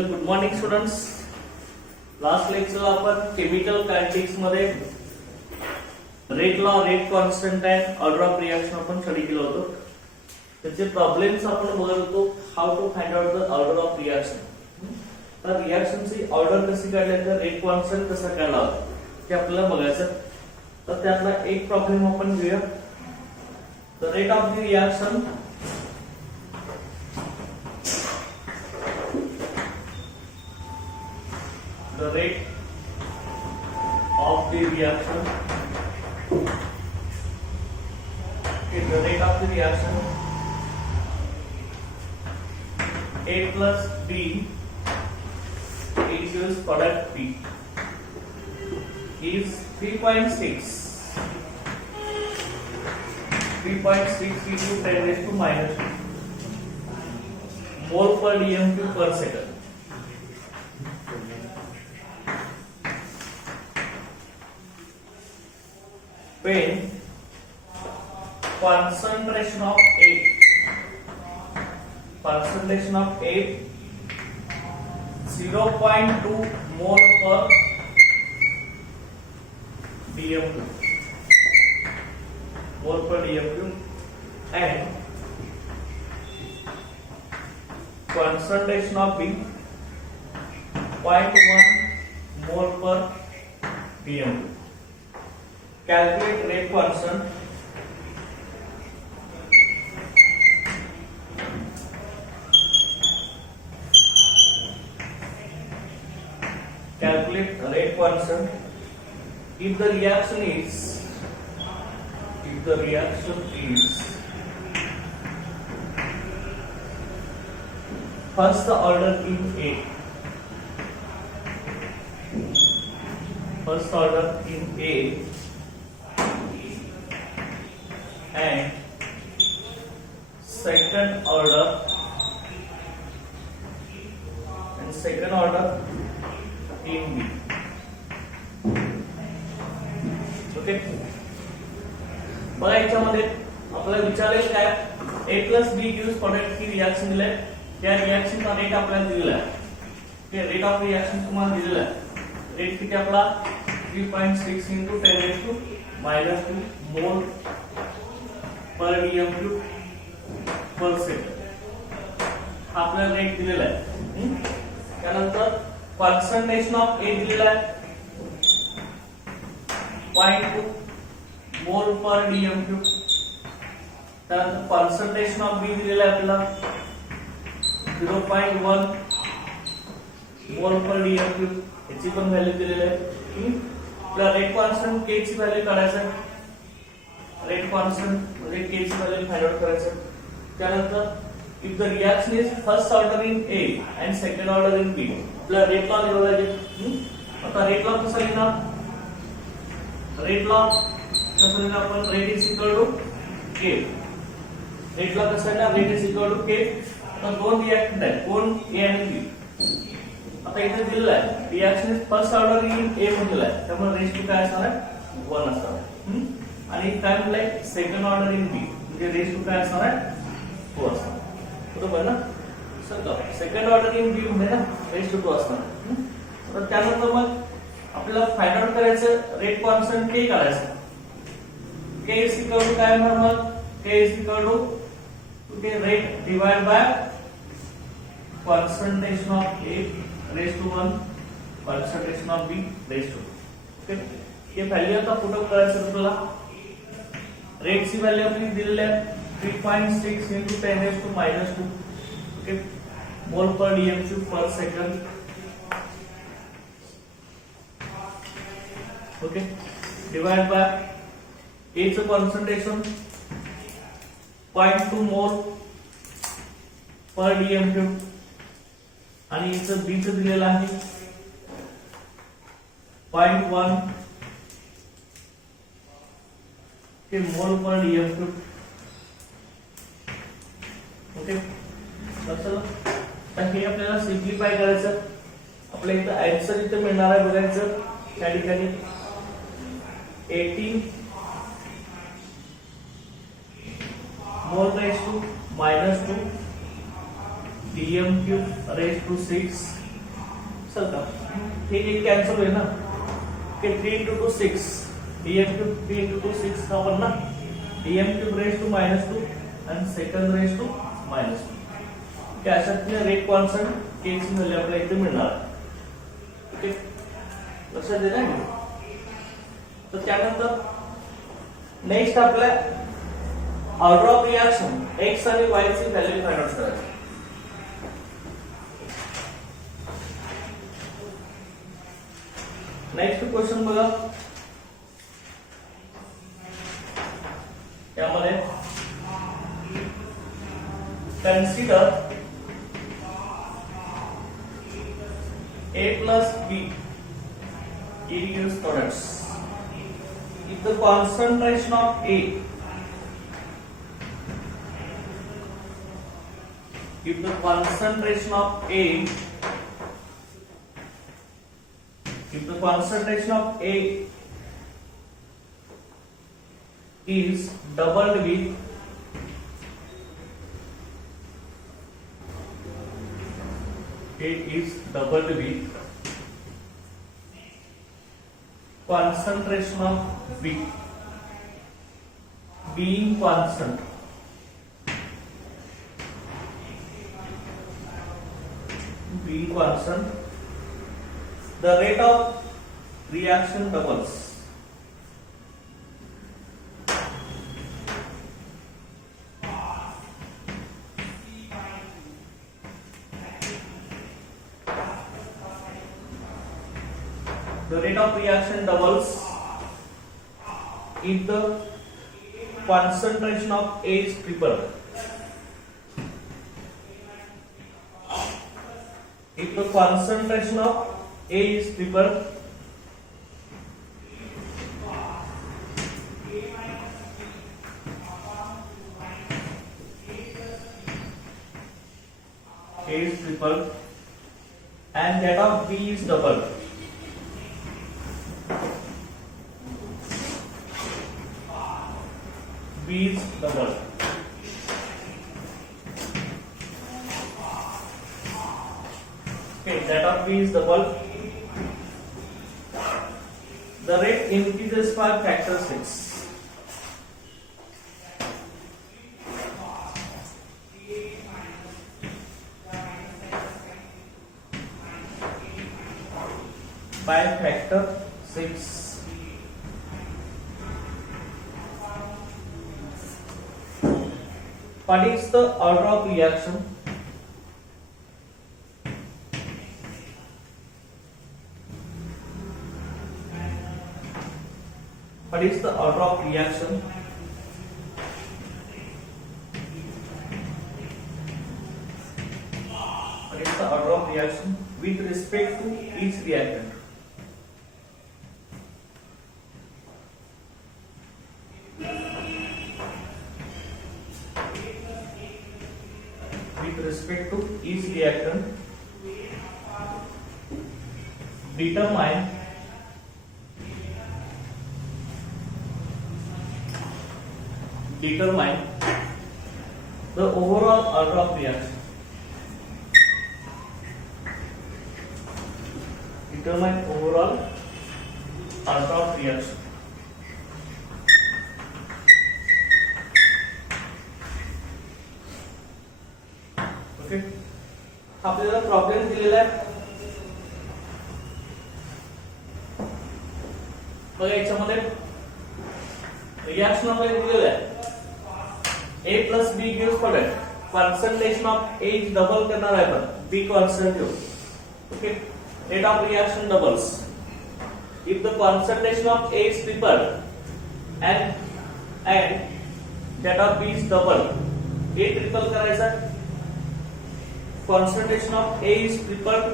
Hello good morning students. Last lecture आपण chemical kinetics मध्ये rate law, rate constant and order of reaction आपण study केलं होतं. त्याचे प्रॉब्लेम्स आपण बघत होतो. How to find out the order of reaction. तर रिएक्शनची ऑर्डर कशी काढली, तर रेट कॉन्स्टंट कसा काढला होता ते आपल्याला बघायचं. तर त्यातला एक प्रॉब्लेम आपण घेऊया. The rate of the reaction the rate of the reaction. Okay, the rate of the reaction A plus B equals product B is 3.6 into 10 raised to minus 2 mole per dm cube per second. When concentration of A 0.2 mole per dm cube and concentration of B 0.1 mole per dm cube. Calculate rate constant. Calculate rate constant if the reaction is first order in A. First order in A and second order in B. Okay, बघा याच्यामध्ये आपल्याला विचारले काय A plus B gives product की reaction दिले. त्या रिएक्शनचा rate आपल्याला दिलेला आहे. ओके, रेट ऑफ रिएक्शन तुम्हाला दिलेला आहे. रेट किती आपला 3.6 into 10 raised to minus 2 mole per dm cube per second हा आपल्याला रेट दिलेला आहे. त्यानंतर कॉन्सन्ट्रेशन ऑफ A दिलेला आहे 0.2 मोल पर dm cube. त्यानंतर कॉन्सन्ट्रेशन ऑफ B दिलेला आहे आपल्याला 0.1 मोल पर dm cube. याची पण व्हॅल्यू दिलेली आहे. आपल्याला रेट कॉन्स्टंट K ची व्हॅल्यू काढायचं आहे. रेट कॉन्स्टंट म्हणजे K ची व्हॅल्यू फाइंड आउट करायचं. त्यानंतर if the reaction is first order in A and second order in B, आपल्याला रेट लॉ लिहायचा. आता रेट लॉ कसा लिहिणार? रेट लॉ कसं लिहिणार आपण? Rate is equal to K. Rate law कसा लिहिणार? Rate is equal to K. आता दोन रिएक्टंट आहेत, कोण? A आणि B. आता इथे दिलेलं आहे reaction is first order in A म्हणलेलं आहे, त्यामुळे रेट टू काय असणार आहे? 1 असणार आहे. आणि काय म्हणलंय? सेकंड ऑर्डर इन B म्हणजे रेट टू काय असणार आहे? 2 असणार. बरोबर ना? सेकंड ऑर्डर इन B म्हणजे ना रेट टू 2 असणार. तर त्यानंतर मग आपल्याला फाइंड आउट करायचं रेट कॉन्स्टंट K काढायचं. K इज इक्वल टू काय होणार मग? K is equal to rate divide by concentration of A raised to 1 concentration of B raised to 2. Okay, ये व्हॅल्यू आता पुट अप करायचं आपल्याला. रेट ची व्हॅल्यू आपली दिलेली आहे 3.6 into 10 raised to minus 2. Okay, मोल पर dm cube per second. Okay, divide by A चं कॉन्सन्ट्रेशन 0.2 मोल पर dm cube आणि इथं B चं दिलेलं आहे 0.1 मोल पर dm cube. ओके, तर हे आपल्याला सिम्प्लिफाय करायचं. आपल्याला इथं आन्सर इथं मिळणार आहे बघायचं. त्या ठिकाणी 18 mole raised to minus 2 dm cube raised to 6 चलता ठीक है, कैंसिल हुए ना कि 3 into 2 6 dm cube 3 into 2 6 का वन ना dm cube raised to -2 and second raised to -2 क्या अशात रेट कॉन्स्टंट k ची व्हॅल्यू आपल्याला इथे मिळणार आहे. ओके लक्षात दिलं ना. तर त्यानंतर नेक्स्ट आपल्या ऑर्डर ऑफ रिएक्शन x आणि y ची व्हॅल्यू फाइंड आउट करायची. नेक्स्ट क्वेश्चन बघा, त्यामध्ये consider A plus B reduced products. If the concentration of A if the concentration of A is doubled with concentration of B being constant, the rate of reaction doubles. The rate of reaction doubles if the concentration of A is tripled. If the concentration of A is tripled, and that of B is doubled. B is doubled. Okay, that of B is doubled. The rate increases by factor 6. By factor 6. What is the order of reaction? What is the order of reaction? What is the order of reaction with respect to each reactant? With respect to each reactant, determine the overall order of reaction. Determine overall order of reaction. Okay, आपल्याला problem दिलेला आहे बघा. याच्यामध्ये reaction आपल्याला दिलेलं आहे A plus B gives product. Concentration of A is double करणार आहे आपण, B constant ठेवू. Okay, rate of reaction doubles if the concentration of A is tripled and that of B is double. A triple करायचा, concentration of A is tripled,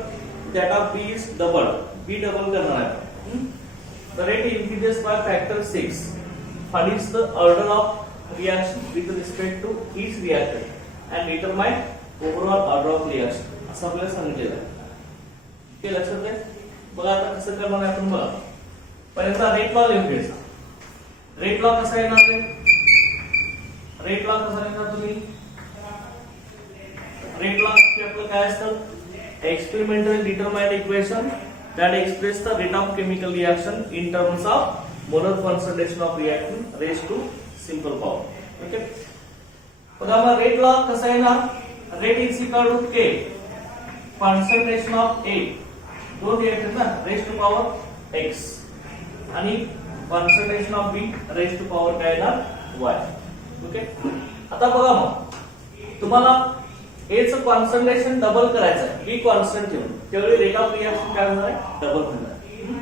that of B is double. B double करणार आहे. The rate increases by factor 6. What is the order of reaction with respect to each reactant and determine overall order of reaction असं आपल्याला सांगितलेलं आहे. ते लक्षात आहे. बघा आता कसं करणार आहे आपण. बघा पहिल्यांदा रेट लॉ लिहून घ्यायचा. रेट लॉ कसा येणार आहे? रेट लॉ कसा लिहिणार तुम्ही? रेट लॉ आपलं काय असतं? experimentally determined equation that express the rate of chemical reaction in terms of molar concentration of reactant raised to simple power. Okay. बघा मग रेट लॉ कसा आहे ना, rate is equal to K concentration of A, दोन reactant ना raised to power x आणि concentration of B raised to power काय ना y. ओके. आता बघा मग तुम्हाला ए चं कॉन्सन्ट्रेशन डबल करायचं आहे, बी कॉन्स्टंट ठेवून, त्यावेळी रेट ऑफ रिएक्शन काय होणार आहे, डबल होणार आहे.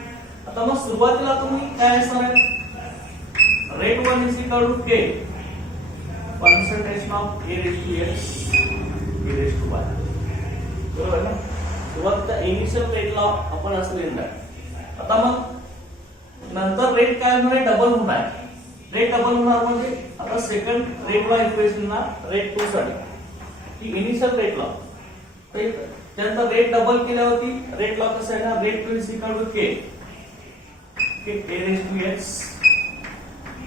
आता मग सुरुवातीला तुम्ही काय असणार आहे, rate 1 is equal to K concentration of A raise to x B raise to y. बरोबर ना. सुरुवातीचा इनिशियल रेट लॉ आपण असं लिहिणार. आता मग नंतर रेट काय होणार आहे, डबल होणार आहे. रेट डबल होणार म्हणजे आता सेकंड रेट लॉ इक्वेशन ना रेट 2 साठी ती इनिशियल रेट लॉ, त्यानंतर रेट डबल केल्यावरती रेट लॉ कसं आहे ना, rate 2 is equal to K A raise to x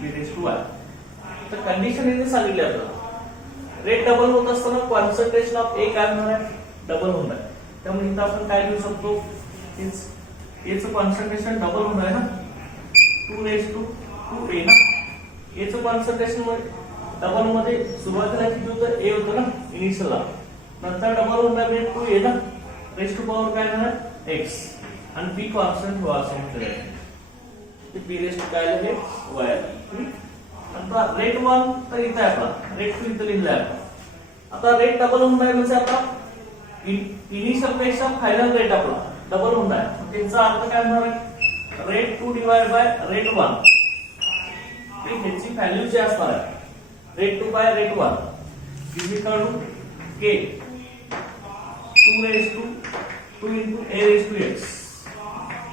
B raise to y. तर कंडिशन इथे सांगितली आपल्याला, रेट डबल होत असताना कॉन्सन्ट्रेशन ऑफ ए काय होणार आहे, डबल होणार आहे. त्यामुळे इथे आपण काय लिहू शकतो, ए चं कॉन्सन्ट्रेशन डबल होणार आहे ना, 2 रेस टू 2a ना. ए चं कॉन्सन्ट्रेशन डबल मध्ये सुरुवातीला किती होतं, ए होतं ना इनिशियलला, नंतर डबल होणार म्हणजे 2a ना, रेस टू पॉवर काय होणार x आणि बी कॉन्स्टंट व्हा असं म्हटलं आहे, ते बी रेस टू काय आहे y आहे. आता रेट 1 तर इथे आहे आपला, रेट 2 इथे लिहिलं आहे आपण. आता रेट डबल होणार म्हणजे आपला इनिशियल पेक्षा फायनल रेट आपला डबल होणार आहे. त्याचा अर्थ काय होणार आहे, रेट 2 डिवाइड बाय रेट 1, ह्याची व्हॅल्यू जी असणार आहे rate 2 by rate 1 is equal to K 2 raise to 2 into a raise to x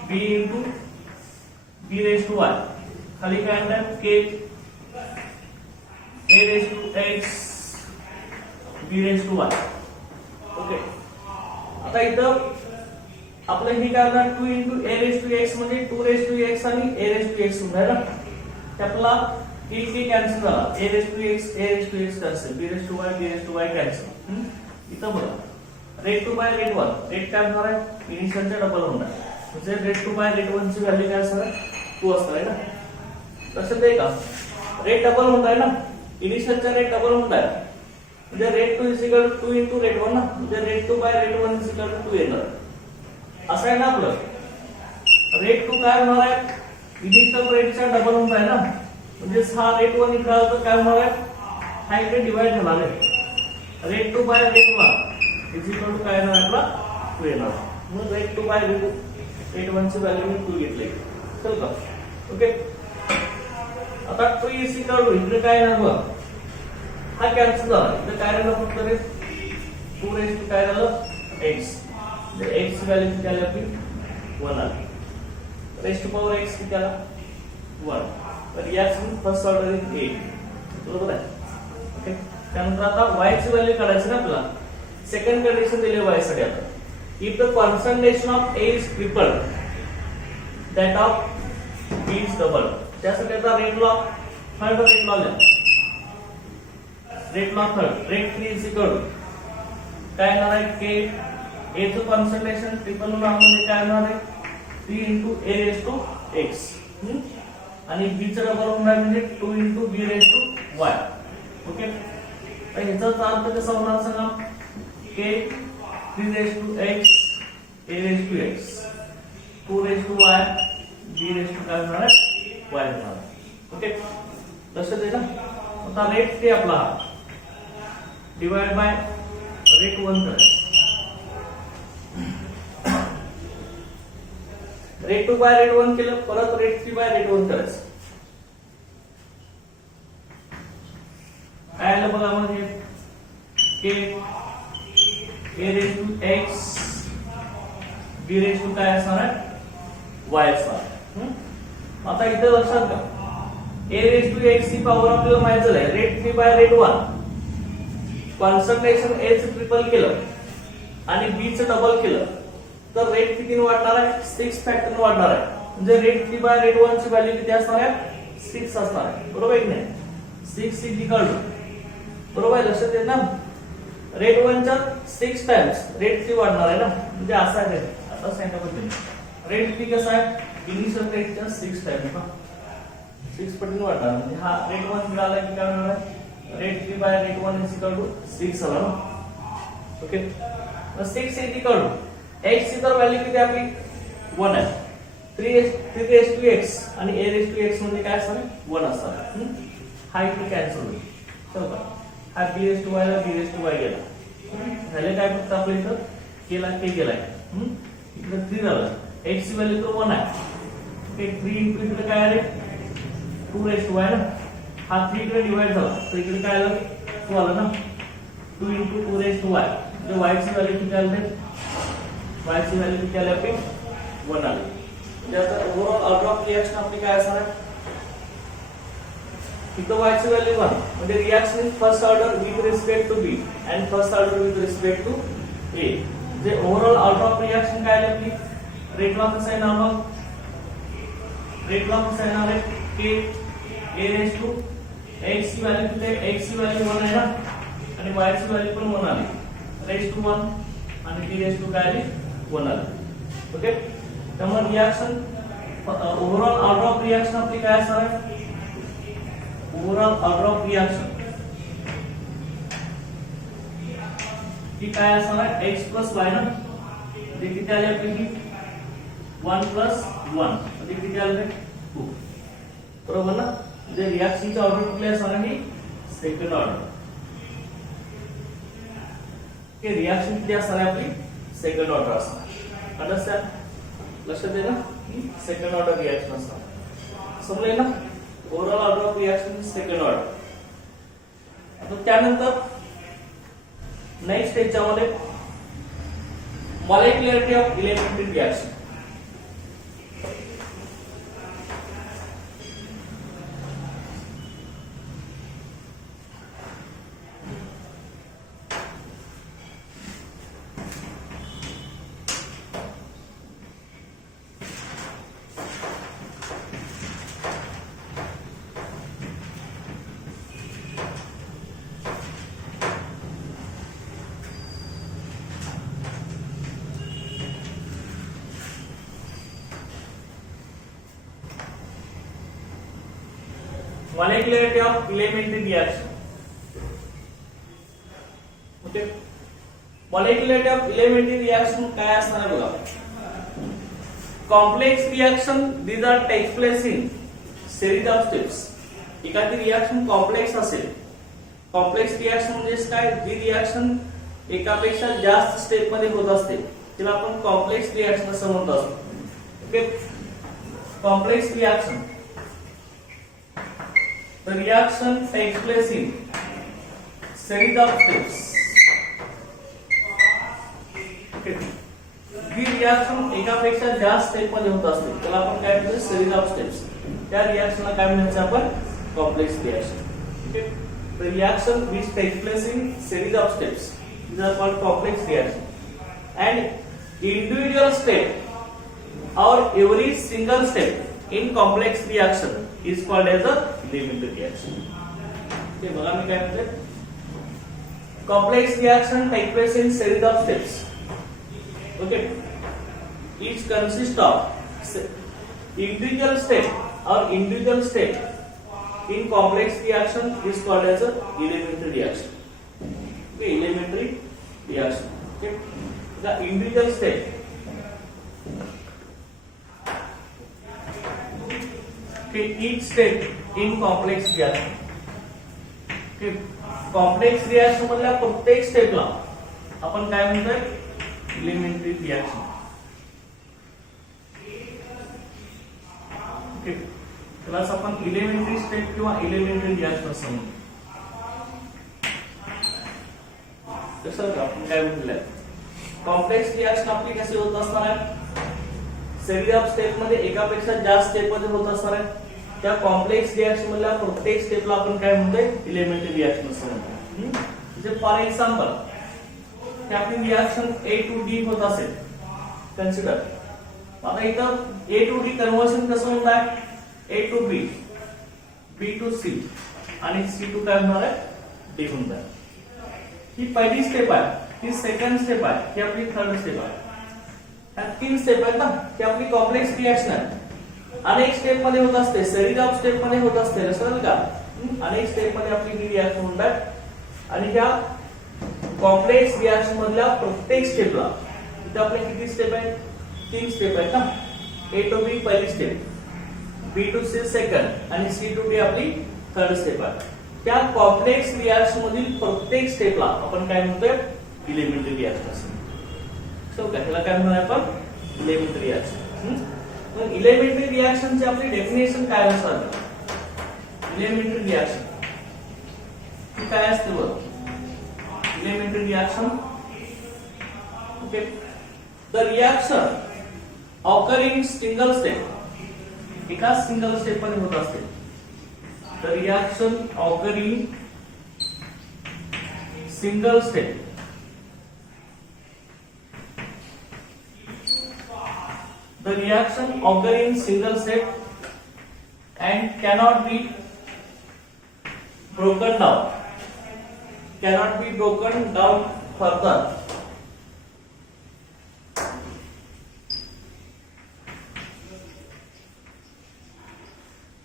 b into b raise to y. खाली काय म्हणतात, K a raise to x b raise to y. Okay. आता इथं आपलं हे काय होणार, 2 into a raise to x म्हणजे 2 रेस टू x आणि a रेस टू x होणार ना. त्यातला एक के कॅन्सल झाला, a raise to x cancel, b raise to y cancel. इथं बघा रेट 2 बाय रेट 1, रेट काय होणार आहे, इनिशियलच्या डबल होणार, म्हणजे रेट 2 बाय रेट 1 ची व्हॅल्यू काय असणार आहे, 2 असणार आहे ना. लक्षात आहे का, रेट डबल होणार आहे ना, इनिशियलचा रेट डबल होणार आहे म्हणजे rate 2 is equal to 2 into rate 1 ना, म्हणजे rate 2 by rate 1 is equal to 2 येणार. असं आहे ना आपलं. रेट 2 काय होणार आहे, इनिशियल रेटच्या डबल होणार आहे ना, म्हणजे हा रेट 1 इकडे आला तर काय होणार आहे, हा इकडे डिवाइड होणार आहे. Rate 2 by rate 1 is equal to काय येणार आपला 2 येणार. मग रेट 2 बाय रेट 1 ची व्हॅल्यू मी 2 घेतली. चल का. ओके. आता 2 इज इक्वल टू इकडे काय येणार बघा, हा कॅन्सल झाला, इथे काय राहिलं फक्त रे 2 रेस टू काय झालं x, म्हणजे x ची व्हॅल्यू किती आली आपली 1 आली, रेस टू पॉवर x किती आला 1. तर रिएक्शन फर्स्ट ऑर्डर इन ए. बरोबर आहे. ओके. त्यानंतर आता y ची व्हॅल्यू काढायची ना आपल्याला. सेकंड कंडिशन दिली y साठी. आता if the concentration of a is triple that of b is double, त्यासाठी आता rate law third rate law लिहा. Rate law third, rate 3 is equal to काय येणार आहे, के ए चं कॉन्सन्ट्रेशन ट्रिपल म्हणजे काय येणार आहे 3 into a raise to x आणि b चं डबल होणार म्हणजे 2 into b raise to y. Okay. तर ह्याचा अर्थ कसा होणार सांगा, k 3 raise to x a raise to x 2 raise to y b raise to काय होणार y होणार. ओके. लक्षात आहे ना. आता रेट ते आपला डिवाइड बाय रेट 1 करायचं, रेट 2 बाय रेट 1 केलं, परत रेट 3 बाय रेट 1 करायचं. काय आलं बघा, म्हणजे K A raise to x B raise to काय असणार आहे y असणार. आता इथे लक्षात घ्या, a रेस टू x ची पॉवर आपल्याला माहित झालंय, rate 3 bye rate 1. Concentration a चं ट्रिपल केलं आणि b चं डबल केलं तर रेट किती वाढणार आहे, 6 फॅक्टर वाढणार आहे. म्हणजे रेट 3 बाय रेट 1 ची व्हॅल्यू किती असणार आहे, 6 असणार आहे. बरोबर आहे की नाही, 6 इज इक्वल टू, बरोबर आहे. लक्षात येत ना, रेट 1 च्या 6 टाइम्स रेट 3 वाढणार आहे ना, म्हणजे असा आहे आता सांगितलं रेट पी कसा आहे इनिशियल रेटच्या 6 टाइम 6 पटीने वाढणार म्हणजे हा रेट 1 मिळाला की काय होणार rate P by rate 1 is equal to 6 आला ना ओके मग 6 इज इक्वल टू x ची तर व्हॅल्यू किती आपली 1 आहे 3 raised to x आणि a raised to x म्हणजे काय असणार 1 असणार हा इथे कॅन्सल होईल चला हा b raised to y ला b raised to y गेला झाले काय फक्त आपल्या इथं केला k गेलाय इकडे 3 आलं x ची व्हॅल्यू तर 1 आहे ते 3 इनटू इकडे काय आले 2 raised to y ना हा 3 इकडे डिवाइड झाला तर इकडे काय आलं 2 आलं ना 2 into 2 raised to y म्हणजे y ची व्हॅल्यू किती आली y ची व्हॅल्यू किती आली आपली 1 आली म्हणजे आता ओव्हरऑल ऑर्डर ऑफ रिएक्शन आपली काय असणार आहे इथं y ची व्हॅल्यू 1 म्हणजे reaction in first order with respect to b and first order with respect to a म्हणजे ओव्हरऑल ऑर्डर ऑफ रिएक्शन काय आली आपली रेट लॉ कसं आहे ना मग रेट लॉ कसं आहे ना k a raised to x ची व्हॅल्यू किती आहे x ची व्हॅल्यू 1 आहे ना आणि y ची व्हॅल्यू पण 1 आली raised to 1 आणि t raised to काय आली 1 आली ओके त्यामुळे reaction overall order of reaction आपली काय असणार आहे ओव्हरऑल ऑर्डर ऑफ रिएक्शन की काय असणार आहे x y ना म्हणजे किती आले आपली 1 + 1 म्हणजे किती आले 2 बरोबर ना म्हणजे रिएक्शनची ऑर्डर कुठली असणार आहे सेकंड ऑर्डर की रिएक्शन किती असणार आहे आपली सेकंड ऑर्डर असणार अंडरस्टँड लक्षात आहे ना सेकंड ऑर्डर रिएक्शन असणार समजले ना overall order of reaction second order आता त्यानंतर नेक्स्ट याच्यामध्ये molecularity of elementary reaction molecularity of elementary reaction okay molecularity of elementary reaction काय असणार आहे बघा complex reaction these are takes place in series of steps एखादी रिएक्शन कॉम्प्लेक्स असेल complex reaction म्हणजे काय जी रिएक्शन एकापेक्षा जास्त स्टेप मध्ये होत असते तिला आपण कॉम्प्लेक्स रिएक्शन असं म्हणतो असतो okay complex reaction The reaction takes place in series of steps. Okay. He reaction एकापेक्षा जास्त स्टेप मध्ये होत असते त्याला आपण काय म्हणतो series of steps. त्या रिएक्शनला काय म्हणायचं आपण complex reaction. Okay. The reaction which takes place in series of steps these are called complex reaction. And individual step or every single step in complex reaction is called as a elementary reaction. Okay, बघा मी काय म्हणते complex reaction take place in series of steps. Okay, each consists of individual step or individual step in complex reaction is called as a elementary reaction. Okay, elementary reaction. Okay, the individual step. Okay, each step in complex reaction. Okay, complex reaction मधल्या प्रत्येक स्टेपला आपण काय म्हणतोय elementary reaction. Okay, त्यालाच आपण elementary step किंवा elementary reaction असं म्हणतो. तसं आपण काय म्हटलंय कॉम्प्लेक्स रिएक्शन आपली कशी होत असणार आहे सेरीज ऑफ स्टेप मध्ये एकापेक्षा जास्त स्टेप मध्ये होत असणार आहे त्या कॉम्प्लेक्स रिएक्शन मधल्या प्रत्येक स्टेपला आपण काय म्हणतोय इलेमेंटरी रिएक्शन असं म्हणतो म्हणजे फॉर एक्झाम्पल की आपली रिएक्शन A to D होत असेल कन्सिडर आता इथं A to D कन्वर्जन कसं होणार आहे A to B B to C आणि C to काय होणार आहे D होणार ही पहिली स्टेप आहे ही सेकंड स्टेप आहे ही आपली थर्ड स्टेप आहे ह्या 3 स्टेप आहेत ना, की आपली कॉम्प्लेक्स रिएक्शन आहे. अनेक स्टेप मध्ये होत असते, सिरीज ऑफ स्टेप मध्ये होत असते, लक्षात का? अनेक स्टेप मध्ये आपली ही रिएक्शन होतात आणि ह्या कॉम्प्लेक्स रिएक्शन मधल्या प्रत्येक स्टेपला इथे आपले किती स्टेप आहेत? 3 स्टेप आहेत ना. A to B पहिली step, B to C second आणि C to D आपली थर्ड स्टेप आहे. त्या कॉम्प्लेक्स रिएक्शन मधील प्रत्येक स्टेपला आपण काय म्हणतोय? इलेमेंटरी रिएक्शन असं. सो ह्याला काय म्हणणार आपण? Elementary reaction. मग इलेमेंटरी रिएक्शनची आपली डेफिनेशन काय असणार? इलेमेंटरी रिएक्शन काय असते बघ? Elementary reaction, okay, the reaction occurring single step, एका सिंगल स्टेप मध्ये होत असते. The reaction occurring single step, the reaction occur in single step and cannot be broken down further.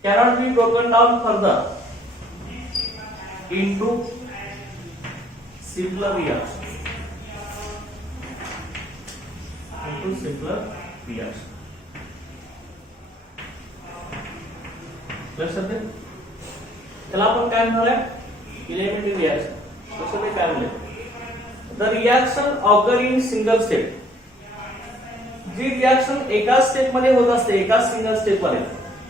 Cannot be broken down further into simpler reaction. लक्षात दे, त्याला आपण काय म्हणणार आहे? Elementary reaction. लक्षात दे काय म्हणले? The reaction occur in single step, जी रिएक्शन एका स्टेप मध्ये होत असते, एका सिंगल स्टेप मध्ये,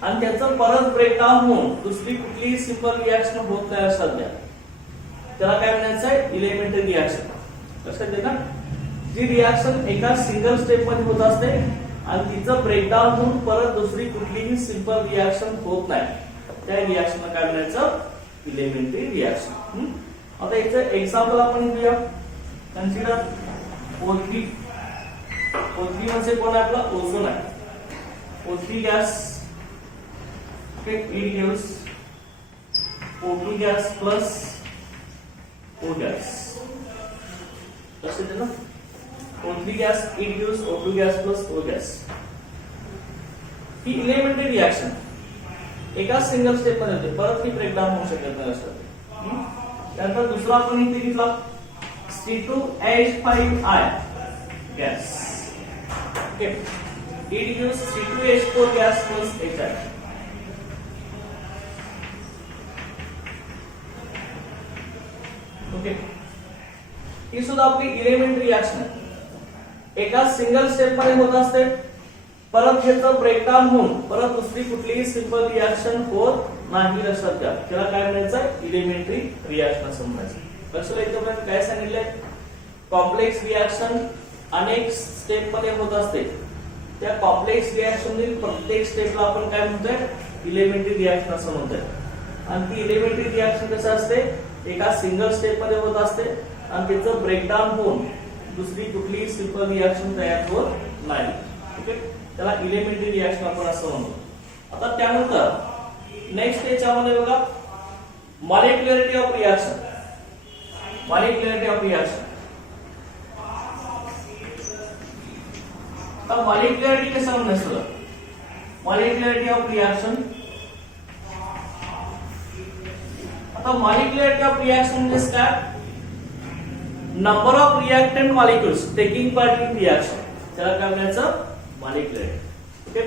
आणि त्याचं परत ब्रेकडाऊन होऊन दुसरी कुठलीही सिंपल रिएक्शन होत नाही अशा द्या, त्याला काय म्हणायचं आहे? Elementary reaction. लक्षात दे ना, जी रिएक्शन एका सिंगल स्टेप मध्ये होत असते आणि तिचं ब्रेकडाऊन होऊन परत दुसरी कुठलीही सिंपल रिएक्शन होत नाही, त्या रिएक्शनला काय म्हणायचं? Elementary reaction. आता याचं एक्झाम्पल आपण घेऊया. Consider O3. O3 म्हणजे कोण आहे? आपला ओझोन आहे. O3 gas, okay, it gives O2 gas plus O gas. लक्षात दे ना, O3 gas, it gives O2 gas plus O gas. He elementary reaction एका सिंगल स्टेप मध्ये होते, परत ही ब्रेकडाऊन होऊ शकत नाही असं. त्यानंतर दुसरा आपण इथे घेतला C2H5I gas, okay, it gives C2H4 gas plus HI. Okay, ही सुद्धा आपली इलेमेंटरी रिएक्शन आहे. एका सिंगल स्टेप मध्ये होत असते, परत ह्याचं ब्रेकडाऊन होऊन परत दुसरी कुठलीही सिंपल रिएक्शन होत नाही. लक्षात घ्या, त्याला काय म्हणायचं? इलेमेंटरी रिएक्शन असं म्हणायचं. लक्षात येतं काय सांगितलंय? कॉम्प्लेक्स रिएक्शन अनेक स्टेप मध्ये होत असते, त्या कॉम्प्लेक्स रिएक्शन मधील प्रत्येक स्टेपला आपण काय म्हणतोय? इलेमेंटरी रिएक्शन असं म्हणतोय. आणि ती इलेमेंटरी रिएक्शन कसं असते? एका सिंगल स्टेप मध्ये होत असते आणि त्याचं ब्रेकडाऊन होऊन दुसरी कुठलीही सिंपल रिएक्शन तयार होत नाही. ओके, त्याला इलेमेंटरी रिएक्शन आपण असं म्हणतो. आता त्यानंतर नेक्स्ट याच्यामध्ये बघा, मॉलिक्युलॅरिटी ऑफ रिएक्शन. मॉलिक्युलॅरिटी ऑफ रिएक्शन, आता मॉलिक्युलॅरिटी कसं म्हणायचं? मॉलिक्युलॅरिटी ऑफ रिएक्शन, आता मॉलिक्युलॅरिटी ऑफ रिएक्शन म्हणजे काय? Number of reactant molecules taking part in reaction, त्याला काय म्हणायचं? मॉलिक्युलॅरिटी. ओके,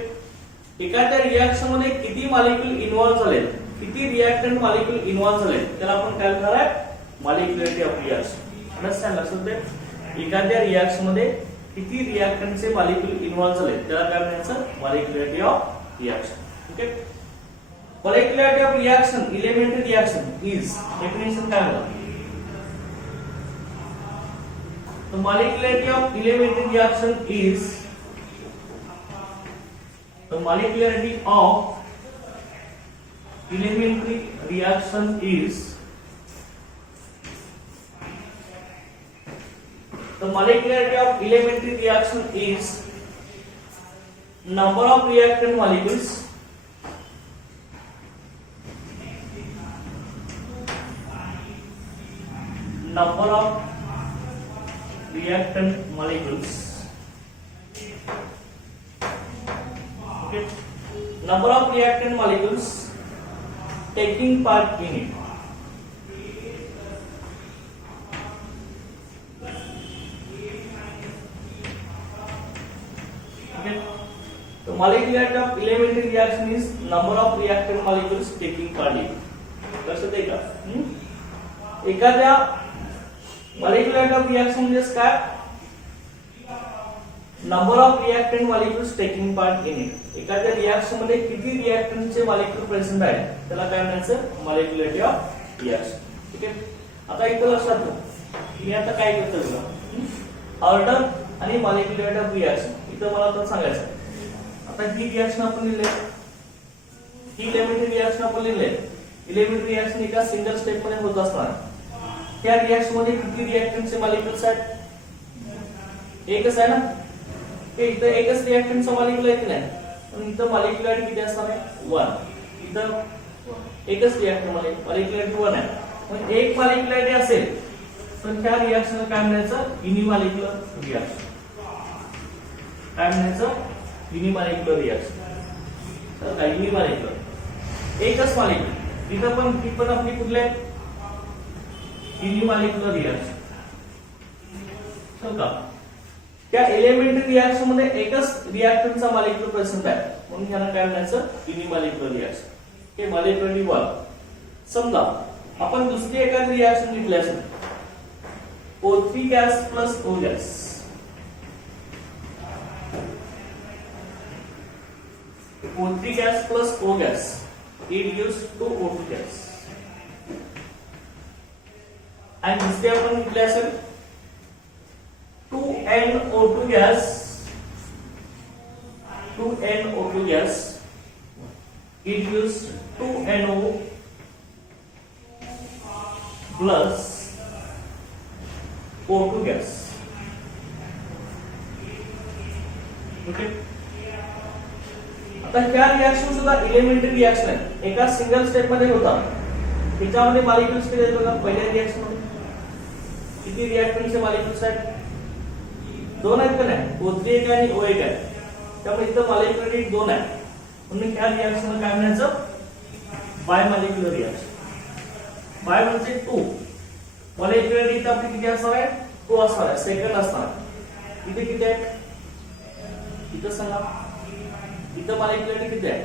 एखाद्या रिएक्शन मध्ये किती मॉलिक्युल इन्व्हॉल्व झाले, किती रिएक्टंट मॉलिक्युल इन्व्हॉल्व झाले, त्याला आपण काय म्हणणार आहे? मॉलिक्युलॅरिटी ऑफ रिएक्शन. अंडरस्टँड? लक्षात दे, एखाद्या रिएक्शन मध्ये किती रिएक्टंटचे मॉलिक्युल इन्व्हॉल्व झाले, त्याला काय म्हणायचं? Molecularity of reaction. Okay, molecularity of reaction, elementary reaction is, definition काय होतं? The molecularity of elementary reaction is, the molecularity of elementary reaction is, the molecularity of elementary reaction is number of reactant molecules reactant molecules Okay. Number of reactant molecules taking part in it. Okay. The molecularity of elementary reaction is number of reactant molecules taking part in it. लक्षात आहे का? एखाद्या molecularity of reaction म्हणजे काय? Number of reactant molecules taking part in it. एखाद्या reaction मध्ये किती रिएक्टंटचे molecule present आहे त्याला काय म्हणायचं? मॉलिक्युलरिटी ऑफ रिएक्शन. ठीक आहे. आता इथं लक्षात ठेवा मी आता काय करतो बघा, ऑर्डर आणि मॉलिक्युलरिटी ऑफ रिएक्शन इथं मला तर सांगायचं. आता ही रिएक्शन आपण लिहिले, ही एलिमेंटरी रिएक्शन आपण लिहिले. एलिमेंटरी रिएक्शन एका सिंगल स्टेप मध्ये होत असणार. त्या रिएक्शन मध्ये किती रिएक्टंटचे मॉलिक्युल्स आहेत? एकच आहे ना. हे इथं एकच रिएक्टंटचा मॉलिक्युल आहे की नाही, पण इथं मॉलिक्युलरिटी किती असणार आहे? 1. इथं एकच रिएक्टंट मॉलिक्युलरिटी 1 आहे. पण एक मॉलिक्युलरिटी असेल तर त्या रिएक्शनला काय म्हणायचं? युनिमॉलिक्युलर रिएक्शन. काय म्हणायचं? युनिमॉलिक्युलर रिएक्शन. तर काय युनिमॉलिक्युलर एकच मॉलिक्युल. इथं पण ती पण आपली कुठले युनिमॉलिक्युलर रिएक्शन. तर का त्या एलिमेंटरी रिएक्शन मध्ये एकच रिएक्टंटचा मॉलिक्युल प्रेझेंट आहे म्हणून याला काय म्हणायचं? युनिमॉलिक्युलर रिएक्शन. हे मॉलिक्युलरिटी 1. समजा आपण दुसरी एखादी रिएक्शन घेतली असेल, O3 gas plus O gas. O3 gas plus O gas it gives 2O2 gas. आणि दुसरी आपण घेतली असेल 2NO2 gas, 2NO2 gas, it gives 2NO plus O2 gas. Okay. आता ह्या रिएक्शन सुद्धा एलिमेंटरी रिएक्शन आहे, एका सिंगल स्टेप मध्ये होता. त्याच्यामध्ये मॉलिक्युल्स किती आहेत बघा. पहिल्या रिएक्शन मध्ये किती रिएक्टंटचे मॉलिक्युल्स आहेत? 2 आहेत का नाही? O3 एक आणि O एक आहे. त्यामुळे इथं मॉलिक्युलरिटी 2 आहे म्हणून ह्या रिएक्शनला काय म्हणायचं? Bye molecular reaction. बाय म्हणजे 2. मॉलिक्युलरिटी इथं आपली किती असणार आहे? 2 असणार आहे, सेकंड असणार. इथे किती आहे? इथं सांगा. इथं मॉलिक्युलरिटी किती आहे?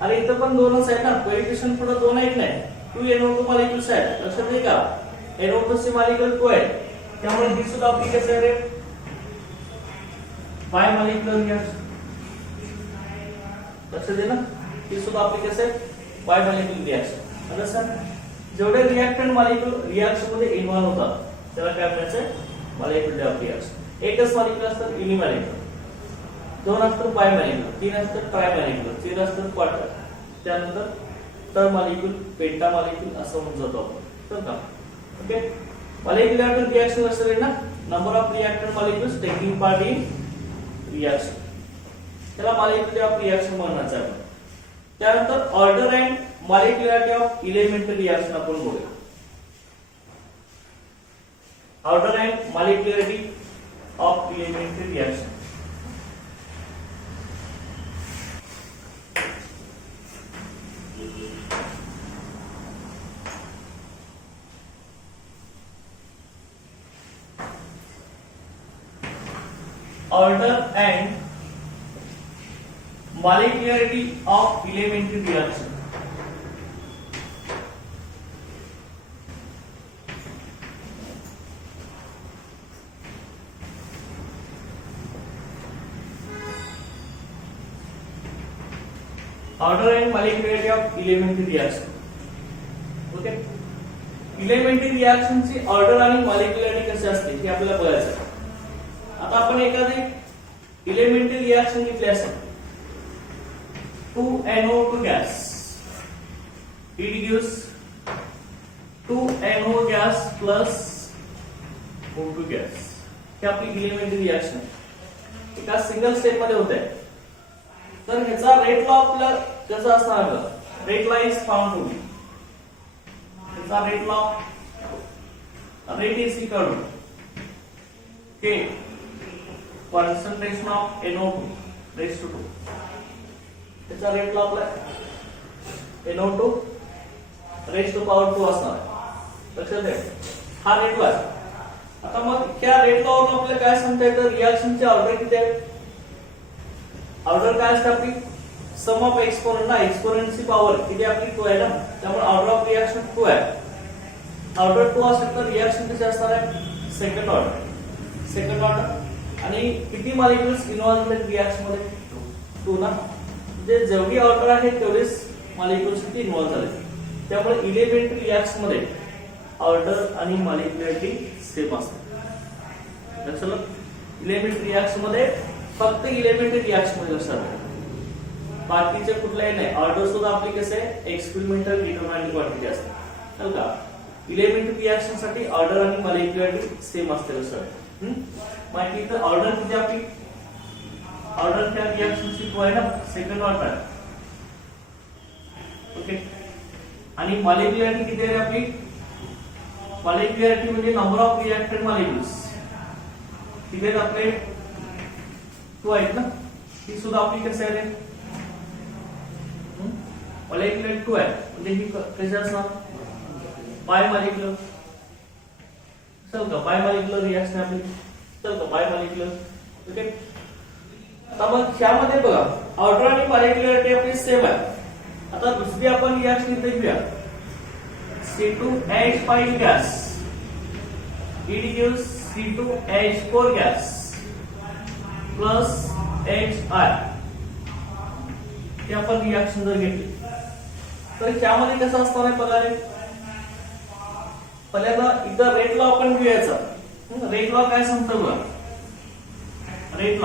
अरे इथं पण 2च आहे ना. कोएफिशिएंट पुढे 2 आहे की नाही? 2NO2 मॉलिक्युल्स आहेत. लक्षात आहे का? NO2 चे मॉलिक्युल 2 आहे. त्यामुळे ही सुद्धा आपली कसं आहे रे? Bye molecular reaction. लक्षात आहे ना? ही सुद्धा आपली कसं आहे? Bimolecular reaction. आता सर जेवढे रिएक्टंट मॉलिक्युल रिएक्शन मध्ये इन्व्हॉल्व होतात त्याला काय म्हणायचं? Molecular of reaction. एकच मॉलिक्युल असतात युनिमॉलिक्युलर, 2 असतात बाय मॉलिक्युलर, 3 असतात ट्राय मॉलिक्युलर, 4 असतात क्वार्टर, त्यानंतर तर मॉलिक्युल, पेंटा मॉलिक्युल असं म्हणून जातो आपण. तर का ओके. मॉलिक्युलर रिएक्शन असेल ना, number of reactant molecules taking part in reaction, त्याला मॉलिक्युलर ऑफ रिएक्शन म्हणायचं आहे. त्यानंतर order and molecularity of elementary reaction आपण बघूया. Order and molecularity of elementary reaction. Order and molecularity of elementary reaction. Order and molecularity of elementary reaction. Okay. Elementary reaction ची order आणि मॉलिक्युलरिटी कशी असते हे आपल्याला बघायचं आहे. आता आपण एखादी एलिमेंटरी रिएक्शन घेतली असेल, 2NO2 gas, it gives 2NO gas plus O2 gas. ही आपली एलिमेंटरी रिएक्शन एका सिंगल स्टेप मध्ये होते. तर ह्याचा रेट लॉ आपला कसा असणार? Rate law is found to be, ह्याचा rate law, rate is equal to K concentration of NO2 raise to 2. त्याचा रेट लॉ आपला NO2 रेस टू पॉवर 2 असणार आहे. लक्षात घ्या, हा रेट लॉ आहे. आता मग त्या रेट लॉवरून आपल्याला काय सांगता येतं, रिएक्शनची ऑर्डर किती आहे. ऑर्डर काय असते आपली, सम ऑफ एक्सपोनेंट ना, एक्सपोनेंटची पॉवर किती आपली 2 आहे ना, त्यामुळे ऑर्डर ऑफ रिएक्शन 2 आहे. ऑर्डर 2 असेल तर रिएक्शन कशी असणार आहे, सेकंड ऑर्डर. आणि किती मॉलिक्युल्स इन्व्हॉल्व झाले रिएक्शन मध्ये, 2 ना, म्हणजे जेवढी ऑर्डर आहे तेवढेच मॉलिक्युल्स इन्व्हॉल्व झाले. त्यामुळे इलेमेंटरी रिएक्शन मध्ये ऑर्डर आणि मॉलिक्युलॅरिटी सेम असते. लक्षात आलं, इलेमेंटरी रिएक्शन मध्ये फक्त इलेमेंटरी रिएक्शन मध्ये असतात, बाकीचे कुठलाही नाही. ऑर्डर सुद्धा आपली कसे एक्सपेरिमेंटल डिटरमाइंड क्वांटिटी असते. चल का, इलेमेंटरी रिएक्शन साठी ऑर्डर आणि मॉलिक्युलॅरिटी सेम असते. लक्षात माहिती तर ऑर्डर किती आपली, ऑर्डर त्या रिएक्शनची 2 आहे ना, सेकंड ऑर्डर. ओके, आणि मॉलिक्युलॅरिटी किती आहे आपली, मॉलिक्युलॅरिटी म्हणजे नंबर ऑफ रिएक्टेड मॉलिक्युल्स किती आहेत आपले, 2 आहेत ना. ही सुद्धा आपली कशी आहे, मॉलिक्युलॅरिटी 2 आहे, म्हणजे ही कशी असणार, बाय मॉलिक्युलर. चल का, बाय मॉलिक्युलर रिएक्शन आपली, चल का बाय मॉलिक्युलर. ओके, आता मग ह्यामध्ये बघा ऑर्डर आणि मॉलिक्युलॅरिटी आपली सेम आहे. आता दुसरी आपण रिएक्शन इथे घेऊया, C2H5 gas, it gives C2H4 gas plus HI. ही आपण रिएक्शन जर घेतली तर त्यामध्ये कसं असणार आहे बघा. पहिल्यांदा इथं रेट लॉ आपण घेऊयाचा. रेट लॉ काय सांगतो बघा, रेट